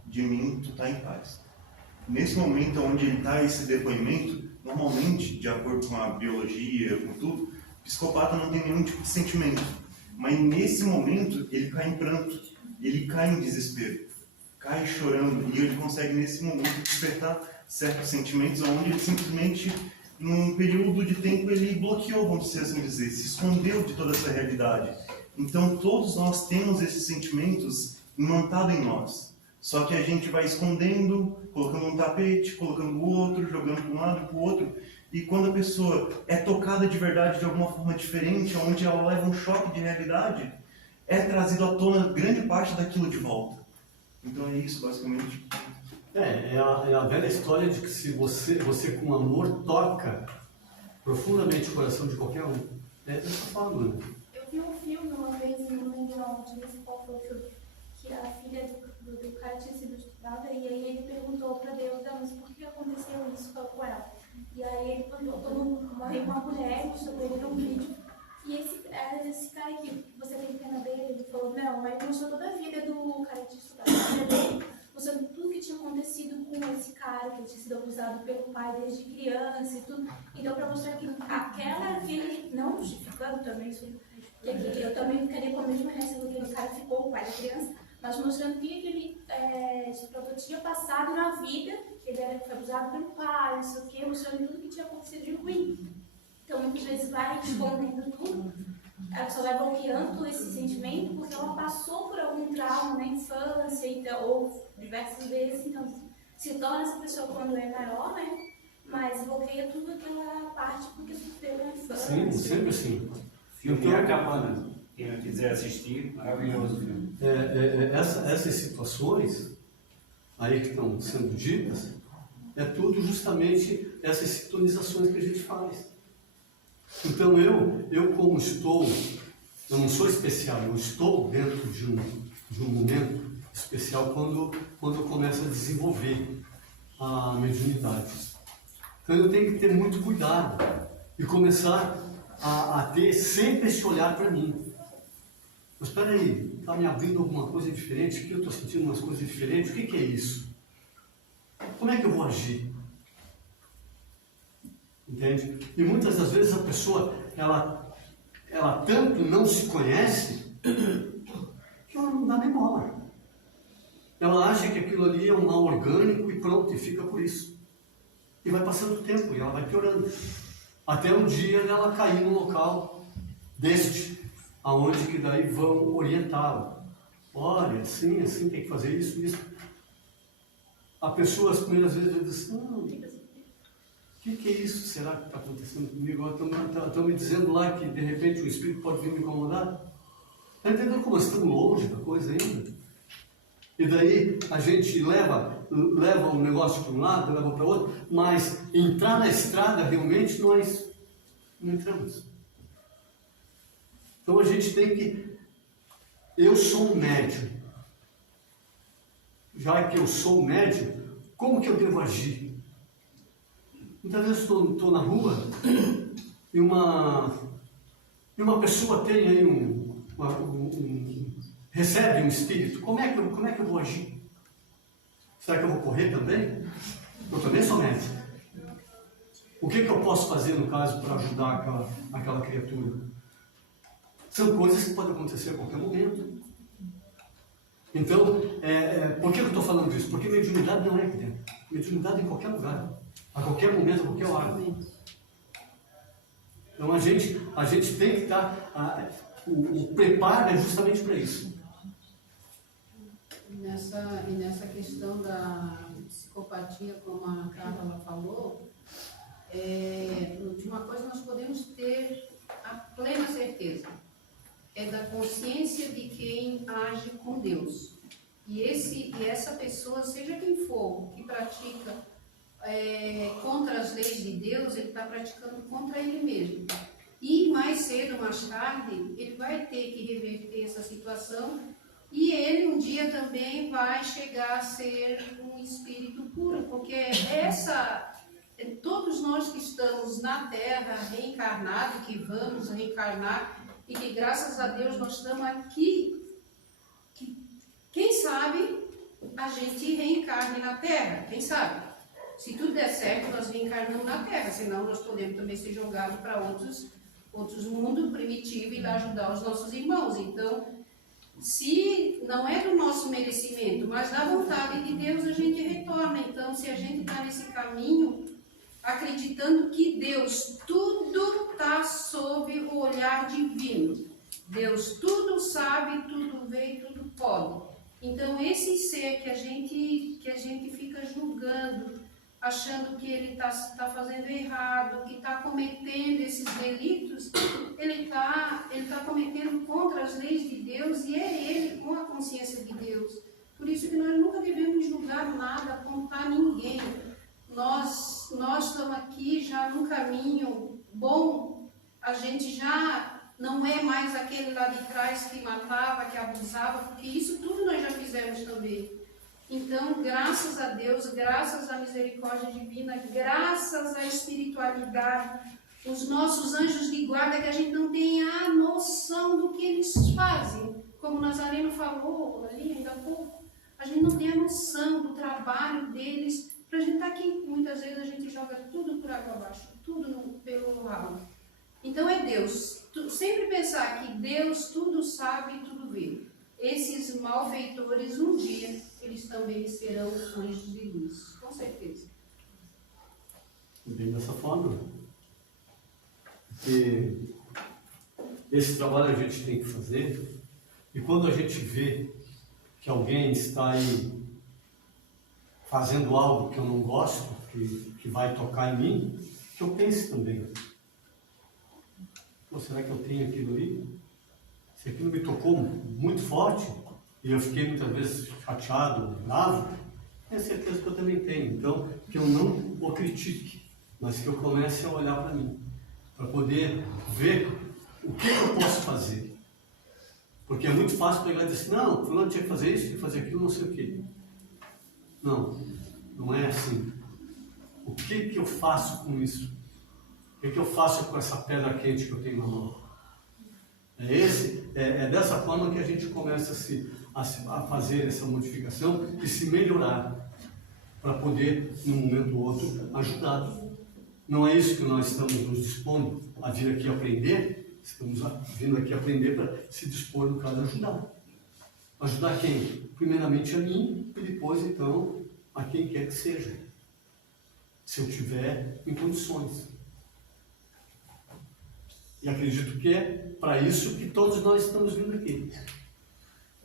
De mim, tu está em paz. Nesse momento onde ele está, esse depoimento, normalmente, de acordo com a biologia, com tudo, o psicopata não tem nenhum tipo de sentimento. Mas nesse momento, ele cai em pranto, ele cai em desespero, cai chorando, e ele consegue, nesse momento, despertar certos sentimentos, onde ele simplesmente, num período de tempo, ele bloqueou, vamos assim dizer, se escondeu de toda essa realidade. Então, todos nós temos esses sentimentos imantados em nós. Só que a gente vai escondendo, colocando um tapete, colocando o outro, jogando para um lado e para o outro. E quando a pessoa é tocada de verdade de alguma forma diferente, onde ela leva um choque de realidade, é trazido à tona grande parte daquilo de volta. Então é isso, basicamente. É a velha história de que se você com amor toca profundamente o coração de qualquer um. É dessa forma, né? Eu vi um filme uma vez, não lembro onde, não sei qual foi o filme, que a filha do cara tinha sido estuprada, e aí ele perguntou para Deus, mas por que aconteceu isso com ela? E aí ele falou, quando morreu uma mulher, mostrou ele num vídeo, e esse cara aqui, você tem pena dele? Ele falou, não, aí mostrou toda a vida do cara que tinha estuprado a filha dele, mostrando tudo que tinha acontecido com esse cara, que tinha sido abusado pelo pai desde criança e tudo. Então, para mostrar que aquela filha, não justificando também isso, que eu também ficaria com a mesma reação que aquele cara ficou, o pai da criança, mas mostrando que aquele estuprador tinha passado na vida, que ele foi abusado pelo pai, não sei o quê, mostrando tudo que tinha acontecido de ruim. Então, muitas vezes vai escondendo tudo, a pessoa vai bloqueando esse sentimento porque ela passou por algum trauma na infância, então, ou diversas vezes, então se torna essa pessoa quando é maior, né? Mas bloqueia tudo aquela parte porque sofreu na infância. Sim, sempre assim. Filme A Cabana. Quem não quiser assistir, maravilhoso filme. Essas situações aí que estão sendo ditas, é tudo justamente essas sintonizações que a gente faz. Então eu como estou, eu não sou especial, eu estou dentro de um momento especial quando eu começo a desenvolver a mediunidade. Então eu tenho que ter muito cuidado e começar a ter sempre esse olhar para mim. Mas espera aí, está me abrindo alguma coisa diferente? Aqui eu estou sentindo umas coisas diferentes, o que é isso? Como é que eu vou agir? Entende? E muitas das vezes a pessoa, ela tanto não se conhece, que ela não dá nem bola. Ela acha que aquilo ali é um mal orgânico e pronto, e fica por isso. E vai passando o tempo, e ela vai piorando. Até um dia ela cair num local aonde que daí vão orientá-la. Olha, assim, tem que fazer isso. A pessoa, as primeiras vezes, vai dizer assim, não, o que é isso? Será que está acontecendo comigo? Estão me dizendo lá que, de repente, o espírito pode vir me incomodar? Está entendendo como nós estamos longe da coisa ainda? E daí a gente leva um negócio para um lado, leva para o outro, mas entrar na estrada, realmente, nós não entramos. Então a gente tem que... Eu sou um médium. Já que eu sou um médium, como que eu devo agir? Muitas vezes estou na rua e uma pessoa tem aí recebe um espírito. Como é que eu vou agir? Será que eu vou correr também? Eu também sou médium. O que eu posso fazer, no caso, para ajudar aquela criatura? São coisas que podem acontecer a qualquer momento. Então, por que eu estou falando disso? Porque mediunidade não é aqui dentro. Mediunidade é em qualquer lugar. A qualquer momento, a qualquer hora. Então, a gente tem que estar... O preparo é justamente para isso. E nessa questão da psicopatia, como a Carla falou, de uma coisa nós podemos ter a plena certeza. É da consciência de quem age com Deus. E essa pessoa, seja quem for, que pratica contra as leis de Deus, ele está praticando contra ele mesmo. E mais cedo ou mais tarde, ele vai ter que reverter essa situação e ele um dia também vai chegar a ser um espírito puro, porque todos nós que estamos na Terra, reencarnados, que vamos reencarnar, e que graças a Deus nós estamos aqui, quem sabe a gente reencarne na Terra, quem sabe? Se tudo der certo, nós reencarnamos na Terra, senão nós podemos também ser jogados para outros mundos primitivos e lá ajudar os nossos irmãos. Então, se não é do nosso merecimento, mas da vontade de Deus, a gente retorna. Então, se a gente está nesse caminho, acreditando que Deus tudo está sob o olhar divino. Deus tudo sabe, tudo vê e tudo pode. Então, esse ser que a gente fica julgando, achando que ele está fazendo errado, que está cometendo esses delitos, ele está cometendo contra as leis de Deus e é ele com a consciência de Deus. Por isso que nós nunca devemos julgar nada, apontar ninguém. Nós estamos aqui já num caminho bom, a gente já não é mais aquele lá de trás que matava, que abusava, porque isso tudo nós já fizemos também. Então, graças a Deus, graças à misericórdia divina, graças à espiritualidade, os nossos anjos de guarda, que a gente não tem a noção do que eles fazem. Como o Nazareno falou ali ainda há pouco, a gente não tem a noção do trabalho deles. Para a gente estar aqui, muitas vezes a gente joga tudo por água abaixo, tudo pelo ralo. Então é Deus. Sempre pensar que Deus tudo sabe e tudo vê. Esses malfeitores, um dia, eles também serão anjos de luz, com certeza. Bem dessa forma. Porque esse trabalho a gente tem que fazer. E quando a gente vê que alguém está aí fazendo algo que eu não gosto, que vai tocar em mim, que eu pense também. Pô, será que eu tenho aquilo ali? Se aquilo me tocou muito forte, e eu fiquei muitas vezes chateado, bravo, tenho certeza que eu também tenho. Então, que eu não o critique, mas que eu comece a olhar para mim, para poder ver o que eu posso fazer. Porque é muito fácil pegar e dizer assim, não, fulano tinha que fazer isso, tinha que fazer aquilo, não sei o quê. Não, não é assim. O que eu faço com isso? O que eu faço com essa pedra quente que eu tenho na mão? É dessa forma que a gente começa a fazer essa modificação e se melhorar, para poder, num momento ou outro, ajudar. Não é isso que nós estamos nos dispondo a vir aqui aprender? Estamos vindo aqui aprender para se dispor, no caso, a ajudar. Ajudar quem? Primeiramente a mim e depois, então, a quem quer que seja. Se eu tiver em condições. E acredito que é para isso que todos nós estamos vindo aqui.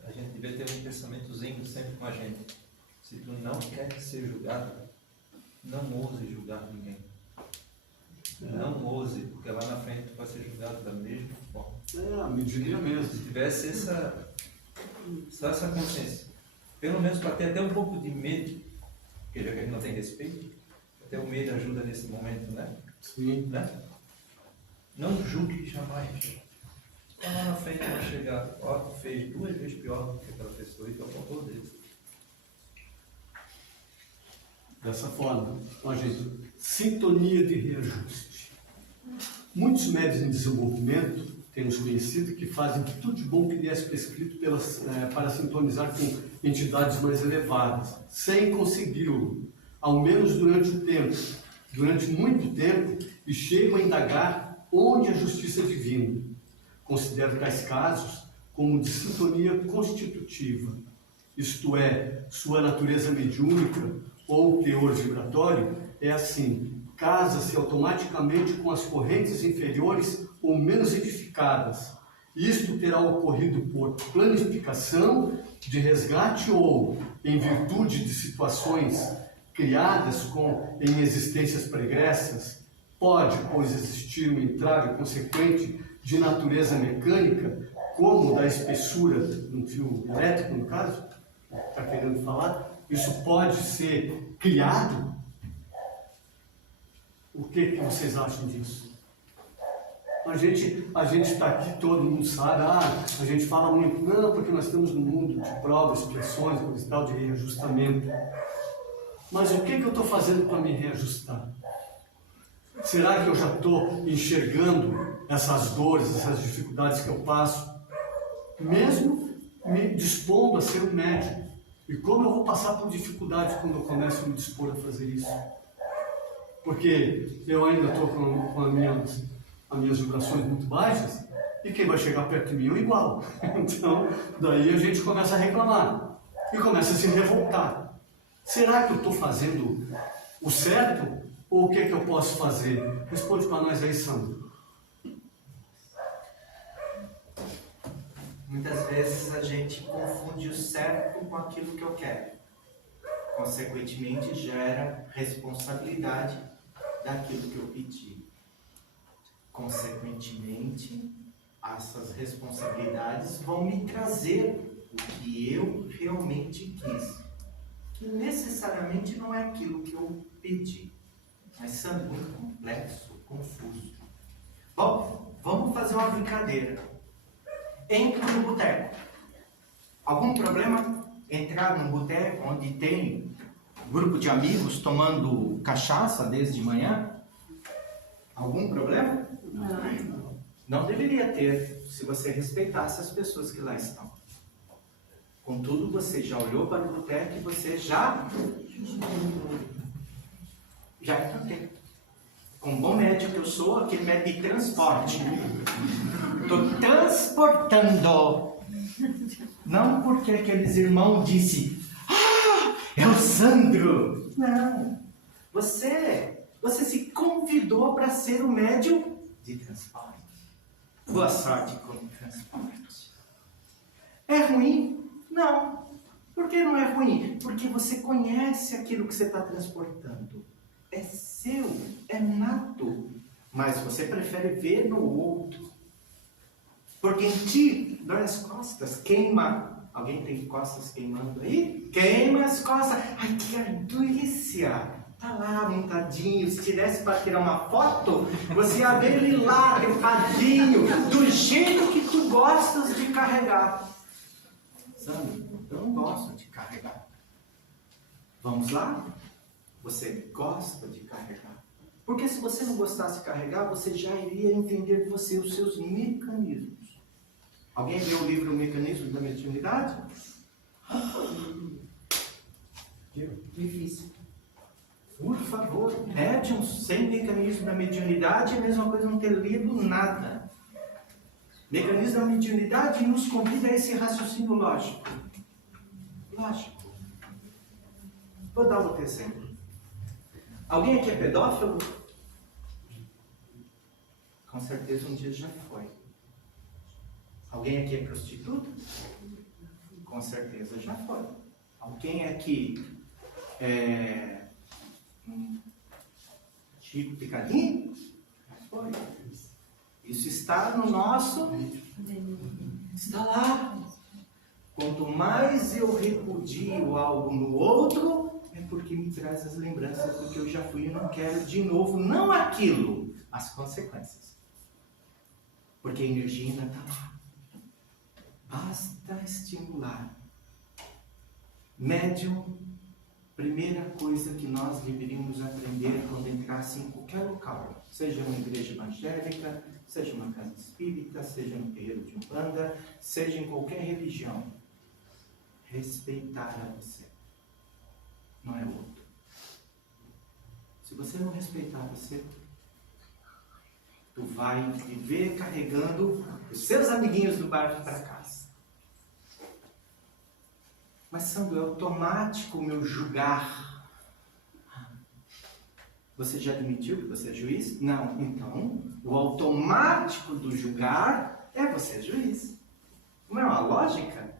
A gente deve ter um pensamentozinho sempre com a gente. Se tu não quer ser julgado, não ouse julgar ninguém. Não ouse, porque lá na frente tu vai ser julgado da mesma forma. A medida mesmo. Se tivesse só essa consciência, pelo menos para ter até um pouco de medo, porque já que a gente não tem respeito, até o medo ajuda nesse momento, né? Sim. Né? Não julgue jamais. Lá na frente vai chegar, ó, tu fez 2 vezes pior do que aquela pessoa e tu apontou o dedo. Dessa forma, ó, gente, sintonia de reajuste. Muitos médios em desenvolvimento, temos conhecido, que fazem tudo de bom que lhes é prescrito para sintonizar com entidades mais elevadas, sem consegui-lo, ao menos durante muito tempo, e chegam a indagar onde a justiça divina. Considero tais casos como de sintonia constitutiva, isto é, sua natureza mediúnica ou teor vibratório é assim, casa-se automaticamente com as correntes inferiores ou menos edificadas. Isto terá ocorrido por planificação de resgate ou em virtude de situações criadas em existências pregressas. Pode, pois, existir um entrave consequente de natureza mecânica, como da espessura de um fio elétrico, no caso, está querendo falar. Isso pode ser criado? O que vocês acham disso? A gente está aqui, todo mundo sabe, a gente fala muito, não, porque nós estamos num mundo de provas, expressões, coisa e tal, de reajustamento. Mas o que eu estou fazendo para me reajustar? Será que eu já estou enxergando essas dores, essas dificuldades que eu passo? Mesmo me dispondo a ser um médium. E como eu vou passar por dificuldades quando eu começo a me dispor a fazer isso? Porque eu ainda estou com as minhas vibrações muito baixas, e quem vai chegar perto de mim é o igual. Então, daí a gente começa a reclamar, e começa a se revoltar. Será que eu estou fazendo o certo? Ou o que eu posso fazer? Responde para nós aí, Sandro. Muitas vezes a gente confunde o certo com aquilo que eu quero. Consequentemente, gera responsabilidade daquilo que eu pedi. Consequentemente, essas responsabilidades vão me trazer o que eu realmente quis, que necessariamente não é aquilo que eu pedi, mas sendo muito complexo, confuso. Bom, vamos fazer uma brincadeira. Entre no boteco. Algum problema entrar num boteco onde tem um grupo de amigos tomando cachaça desde manhã? Algum problema? Não. Não deveria ter, se você respeitasse as pessoas que lá estão. Contudo, você já olhou para o boteco e você já entrou. Com bom médico que eu sou, aquele médico de transporte. Estou transportando. Não porque aqueles irmãos disse, é o Sandro. Não. Você se convidou para ser o médium de transporte. Boa sorte com o transporte. É ruim? Não. Por que não é ruim? Porque você conhece aquilo que você está transportando. É seu, é nato. Mas você prefere ver no outro. Porque em ti dói as costas, queima. Alguém tem costas queimando aí? Queima as costas. Ai, que ardência! Tá lá, montadinho. Se tivesse para tirar uma foto, você ia ver ele lá, tempadinho, do jeito que tu gostas de carregar. Sabe? Eu não gosto de carregar. Vamos lá? Você gosta de carregar. Porque se você não gostasse de carregar, você já iria entender você, os seus mecanismos. Alguém leu o livro Mecanismos da Mediunidade? Difícil. Por favor, médiums sem mecanismo da mediunidade é a mesma coisa não ter lido nada. Mecanismo da mediunidade nos convida a esse raciocínio lógico. Lógico. Vou dar outro exemplo. Alguém aqui é pedófilo? Com certeza um dia já foi. Alguém aqui é prostituta? Com certeza já foi. Alguém aqui é Chico Picadinho? Já foi. Isso está no nosso... Está lá. Quanto mais eu repudio algo no outro, é porque me traz as lembranças do que eu já fui e não quero de novo, não aquilo, as consequências. Porque a energia ainda está lá. Basta estimular. Médium, primeira coisa que nós deveríamos aprender quando entrasse em qualquer local, seja uma igreja evangélica, seja uma casa espírita, seja um terreiro de umbanda, seja em qualquer religião, respeitar a você, não é outro. Se você não respeitar você, tu vai viver carregando os seus amiguinhos do bairro para casa. Mas, Sandro, é automático o meu julgar. Você já admitiu que você é juiz? Não. Então, o automático do julgar é você juiz. Não é uma lógica?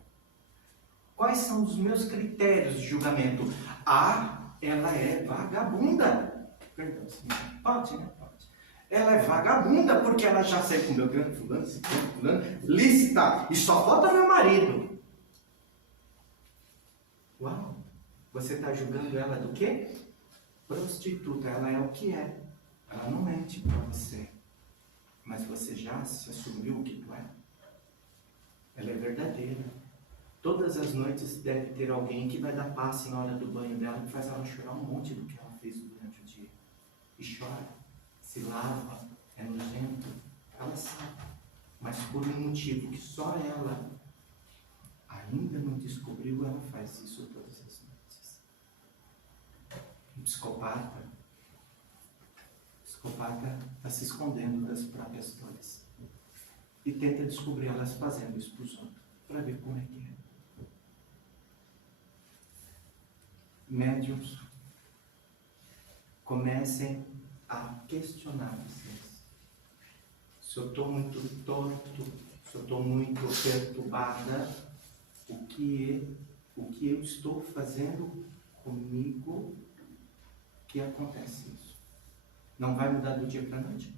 Quais são os meus critérios de julgamento? Ah, ela é vagabunda. Perdão, senhor. Pode, né? Pode. Ela é vagabunda porque ela já saiu com meu grande fulano, lícita, e só falta meu marido. Uau! Você está julgando ela do quê? Prostituta. Ela é o que é. Ela não mente para você. Mas você já se assumiu o que tu é. Ela é verdadeira. Todas as noites deve ter alguém que vai dar passe na hora do banho dela e faz ela chorar um monte do que ela fez durante o dia. E chora, se lava, é nojento. Ela sabe. Mas por um motivo que só ela ainda não descobriu, ela faz isso todas as noites. Um psicopata está se escondendo das próprias dores e tenta descobrir elas fazendo isso para os outros, para ver como é que é. Médiuns, comecem a questionar vocês. Se eu estou muito torto, se eu estou muito perturbada, o que eu estou fazendo comigo que acontece isso? Não vai mudar do dia para a noite.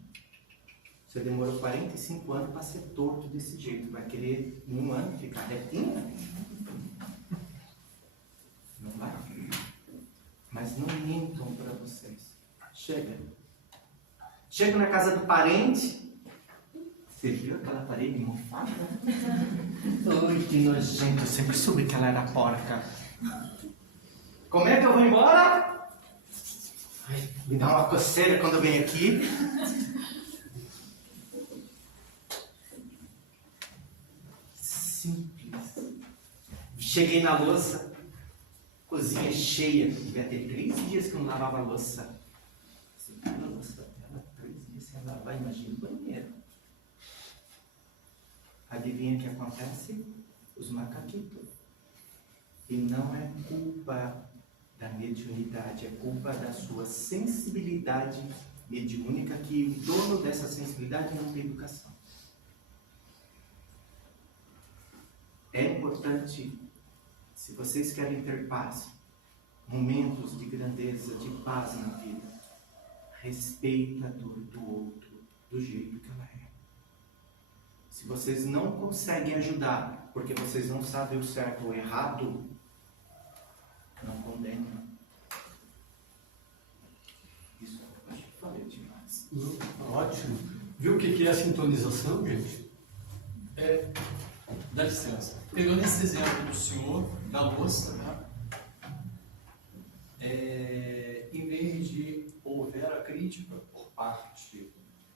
Você demorou 45 anos para ser torto desse jeito. Vai querer em um ano ficar retinho? Não vai. Mas não mintam para vocês. Chega. Chega na casa do parente. Você viu aquela parede mofada? Ai, que nojento. Eu sempre soube que ela era porca. Como é que eu vou embora? Ai, me dá uma coceira quando eu venho aqui. Simples. Cheguei na louça. Cozinha cheia. Devia ter 3 dias que eu não lavava a louça. Você viu a louça dela? 3 dias sem lavar. Imagina o banheiro. Adivinha o que acontece? Os macaquitos. E não é culpa da mediunidade, é culpa da sua sensibilidade mediúnica, que o dono dessa sensibilidade não tem educação. É importante, se vocês querem ter paz, momentos de grandeza, de paz na vida, respeita a dor do outro do jeito que ela é. Se vocês não conseguem ajudar, porque vocês não sabem o certo ou o errado, não condenem. Isso, acho que falei demais. Ótimo. Viu o que é a sintonização, gente? Dá licença. Pegando esse exemplo do senhor, da louça, né? Em vez de houver a crítica por parte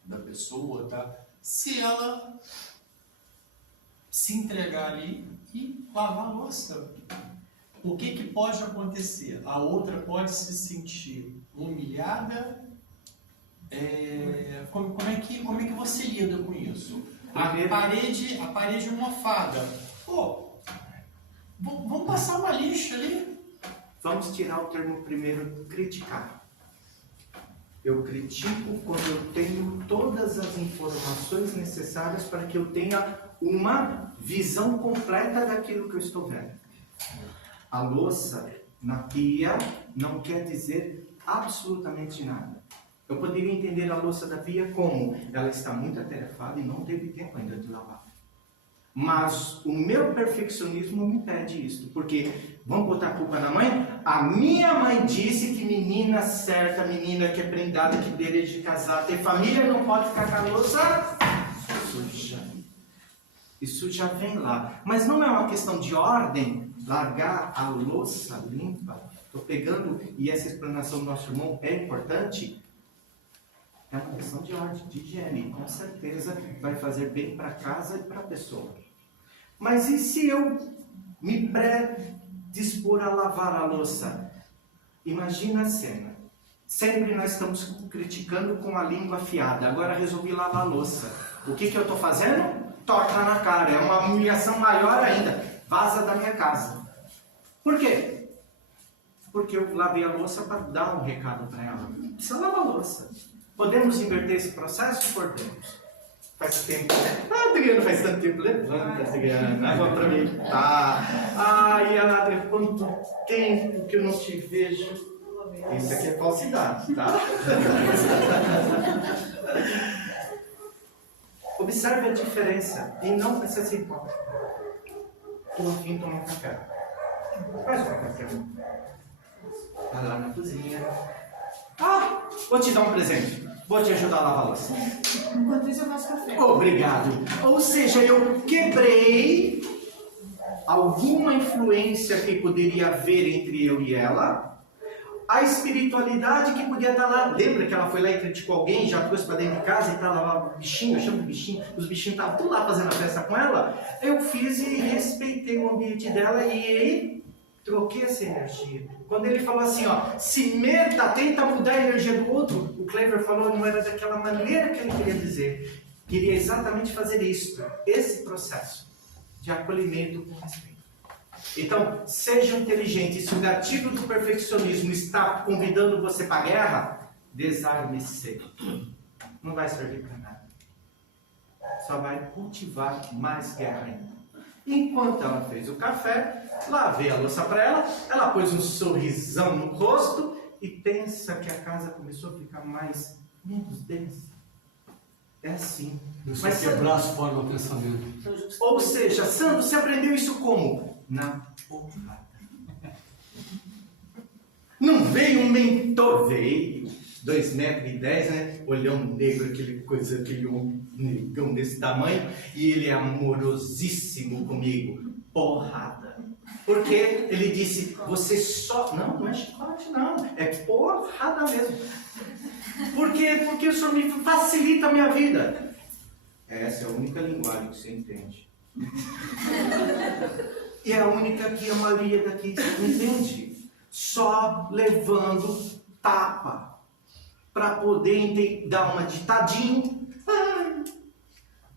da pessoa, tá? Se ela se entregar ali e lavar a louça, o que pode acontecer? A outra pode se sentir humilhada. Como é que você lida com isso? A parede mofada. Pô, vamos passar uma lixa ali. Vamos tirar o termo primeiro, criticar. Eu critico quando eu tenho todas as informações necessárias para que eu tenha uma visão completa daquilo que eu estou vendo. A louça na pia não quer dizer absolutamente nada. Eu poderia entender a louça da pia como ela está muito atarefada e não teve tempo ainda de lavar. Mas o meu perfeccionismo me impede isso, porque vamos botar a culpa na mãe? A minha mãe disse que menina certa, menina que é prendada, que deveria de casar, ter família, não pode ficar com a louça suja. Isso já vem lá. Mas não é uma questão de ordem, largar a louça limpa. Estou pegando, e essa explanação do nosso irmão é importante, é uma questão de ordem, de higiene. Com certeza vai fazer bem para casa e para a pessoa. Mas e se eu me predispor a lavar a louça? Imagina a cena. Sempre nós estamos criticando com a língua afiada. Agora resolvi lavar a louça. O que eu estou fazendo? Torta na cara. É uma humilhação maior ainda. Vaza da minha casa. Por quê? Porque eu lavei a louça para dar um recado para ela. Precisa lavar a louça. Podemos inverter esse processo? Podemos. Faz tempo, né? Adriano, faz tanto tempo. Levanta, Adriana. Vou aproveitar. Ai, Adriana, quanto tempo que eu não te vejo. Isso aqui é falsidade, tá? Observe a diferença. E não precisa ser hipócrita. Estou afim de tomar um café. Faz um café. Vai lá na cozinha. Vou te dar um presente. Vou te ajudar a lavar a louça. Enquanto isso eu faço café. Obrigado. Ou seja, eu quebrei alguma influência que poderia haver entre eu e ela. A espiritualidade que podia estar lá. Lembra que ela foi lá e criticou alguém, já trouxe para dentro de casa e está lá o bichinho, eu chamo de bichinho, os bichinhos estavam tudo lá fazendo a festa com ela. Eu fiz e respeitei o ambiente dela e troquei essa energia. Quando ele falou assim, se meta, tenta mudar a energia do outro, o Clever falou, não era daquela maneira que ele queria dizer. Queria exatamente fazer isso, esse processo de acolhimento com respeito. Então, seja inteligente. Se o gatilho do perfeccionismo está convidando você para a guerra, desarme-se. Não vai servir para nada. Só vai cultivar mais guerra ainda. Enquanto ela fez o café, lavei a louça para ela, ela pôs um sorrisão no rosto e pensa que a casa começou a ficar menos densa. É assim. Mas quebrar as formas do pensamento. Ou seja, Sandro, você aprendeu isso como? Na porrada. Não veio um mentor, veio 2,10 metros, né? Olhão negro, aquele homem negão desse tamanho, e ele é amorosíssimo comigo. Porrada. Porque ele disse, você só... Não é chicote, não. É porrada mesmo. Por quê? Porque o senhor me facilita a minha vida. Essa é a única linguagem que você entende. E é a única que a maioria daqui entende. Só levando tapa. Para poder dar uma ditadinho.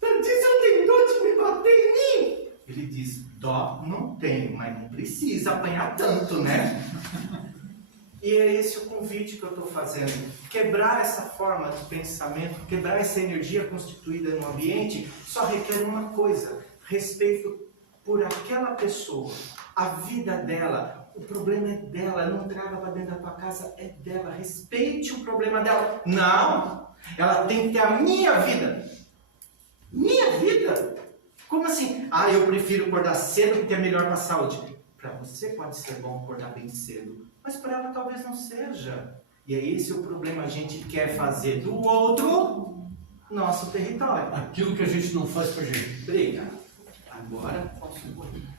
Você não tem dó de me bater em mim? Ele diz, dó não tenho, mas não precisa apanhar tanto, né? E é esse o convite que eu estou fazendo. Quebrar essa forma de pensamento, quebrar essa energia constituída no ambiente, só requer uma coisa, respeito por aquela pessoa. A vida dela, o problema é dela, não traga para dentro da tua casa, é dela. Respeite o problema dela. Não, ela tem que ter a minha vida. Minha vida? Como assim? Ah, eu prefiro acordar cedo porque é melhor para a saúde. Para você pode ser bom acordar bem cedo, mas para ela talvez não seja. E é esse o problema, a gente quer fazer do outro nosso território. Aquilo que a gente não faz pra gente. Obrigado. Agora posso ir.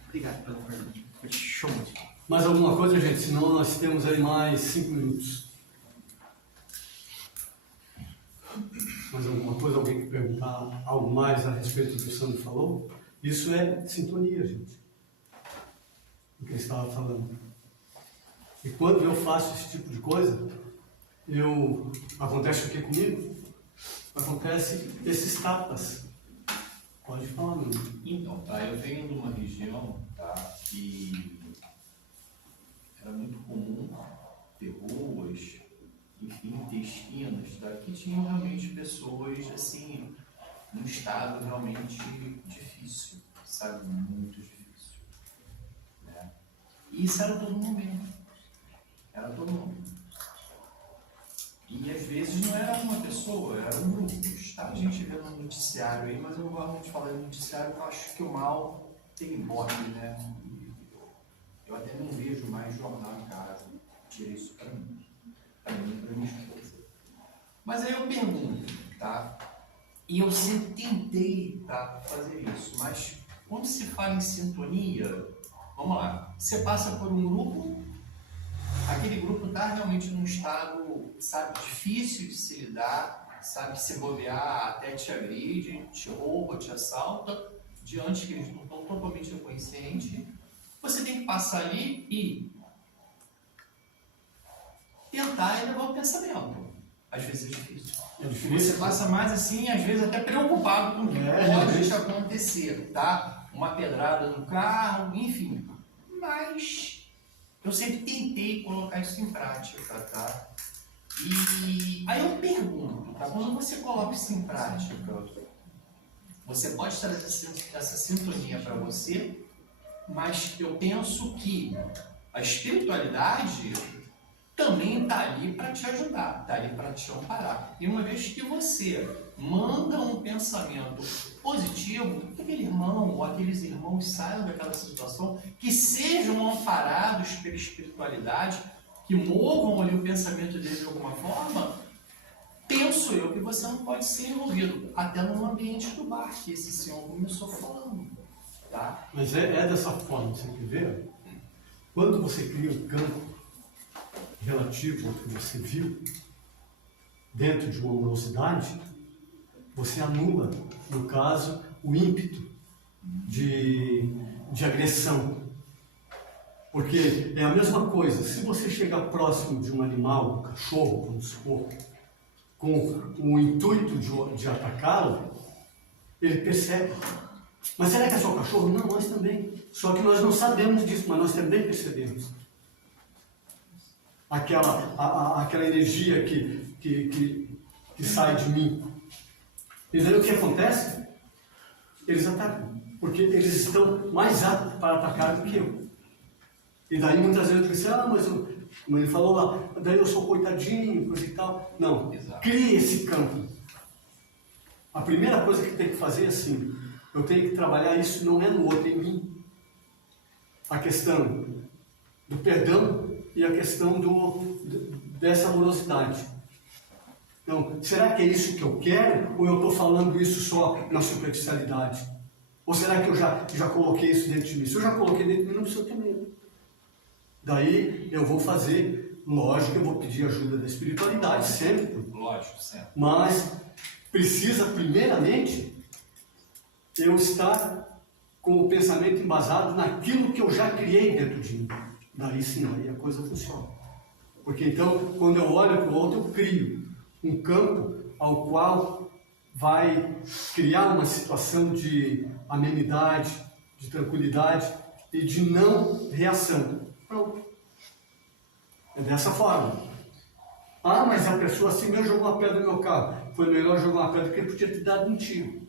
Obrigado pela pergunta. Foi show. Mais alguma coisa, gente? Senão nós temos aí mais 5 minutos. Mais alguma coisa? Alguém quer perguntar algo mais a respeito do que o Sandro falou? Isso é sintonia, gente. O que ele estava falando. E quando eu faço esse tipo de coisa, acontece o que comigo? Acontece esses tapas. Pode falar, meu amigo. Então, tá, eu venho de uma região, tá, que era muito comum ter ruas, enfim, ter esquinas, tá, que tinham realmente pessoas, assim, num estado realmente difícil, sabe, muito difícil, né? E isso era todo momento, era todo momento. E às vezes não era uma pessoa, era um grupo. Tá, a gente vê no noticiário aí, mas eu não gosto muito de falar de noticiário, porque eu acho que o mal tem ibope, né? Eu até não vejo mais jornal em casa. Tirei isso para mim e para minha esposa. Mas aí eu pergunto, tá? E eu sempre tentei, tá, fazer isso, mas quando se fala em sintonia, vamos lá, você passa por um grupo, aquele grupo está realmente num estado, sabe, difícil de se lidar, sabe, se bobear até te agride, te rouba, te assalta, diante que eles não estão totalmente inconscientes, você tem que passar ali e tentar elevar o pensamento. Às vezes é difícil. Você passa mais assim, às vezes até preocupado com o que pode te acontecer, tá? Uma pedrada no carro, enfim. Mas eu sempre tentei colocar isso em prática, tá? E aí eu pergunto, tá? Quando você coloca isso em prática, você pode trazer essa sintonia para você, mas eu penso que a espiritualidade também está ali para te ajudar, está ali para te amparar. E uma vez que você manda um pensamento positivo, que aquele irmão ou aqueles irmãos saiam daquela situação, que sejam amparados pela espiritualidade, que movam ali o pensamento deles de alguma forma, penso eu que você não pode ser envolvido, até no ambiente do bar, que esse senhor começou falando. Tá? Mas é dessa forma, você quer ver? Quando você cria um campo relativo ao que você viu, dentro de uma amorosidade, você anula, no caso, o ímpeto de agressão. Porque é a mesma coisa, se você chegar próximo de um animal, um cachorro, vamos supor, com o intuito de atacá-lo, ele percebe. Mas será que é só o cachorro? Não, nós também. Só que nós não sabemos disso, mas nós também percebemos. Aquela energia que sai de mim. E daí o que acontece? Eles atacam. Porque eles estão mais aptos para atacar do que eu. E daí muitas vezes eu pensei, mas ele falou lá, daí eu sou coitadinho, coisa e tal. Não, crie esse campo. A primeira coisa que tem que fazer é assim, eu tenho que trabalhar isso, não é no outro, é em mim. A questão do perdão e a questão dessa amorosidade. Então, será que é isso que eu quero? Ou eu estou falando isso só na superficialidade? Ou será que eu já coloquei isso dentro de mim? Se eu já coloquei dentro de mim, não precisa ter medo. Daí eu vou fazer, lógico, eu vou pedir ajuda da espiritualidade, sempre. Lógico, sempre. Mas precisa, primeiramente, eu estar com o pensamento embasado naquilo que eu já criei dentro de mim. Daí sim, aí a coisa funciona. Porque então, quando eu olho para o outro, eu crio um campo ao qual vai criar uma situação de amenidade, de tranquilidade e de não reação. Pronto. É dessa forma. Ah, mas a pessoa assim mesmo jogou uma pedra no meu carro. Foi melhor jogar uma pedra que ele podia ter dado um tiro.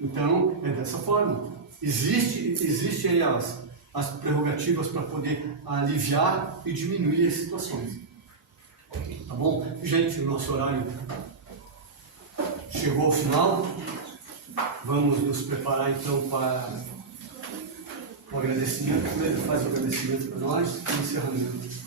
Então, é dessa forma. Existe aí as prerrogativas para poder aliviar e diminuir as situações. Tá bom? Gente, o nosso horário chegou ao final. Vamos nos preparar então para o agradecimento. Primeiro faz o agradecimento para nós e o encerramento.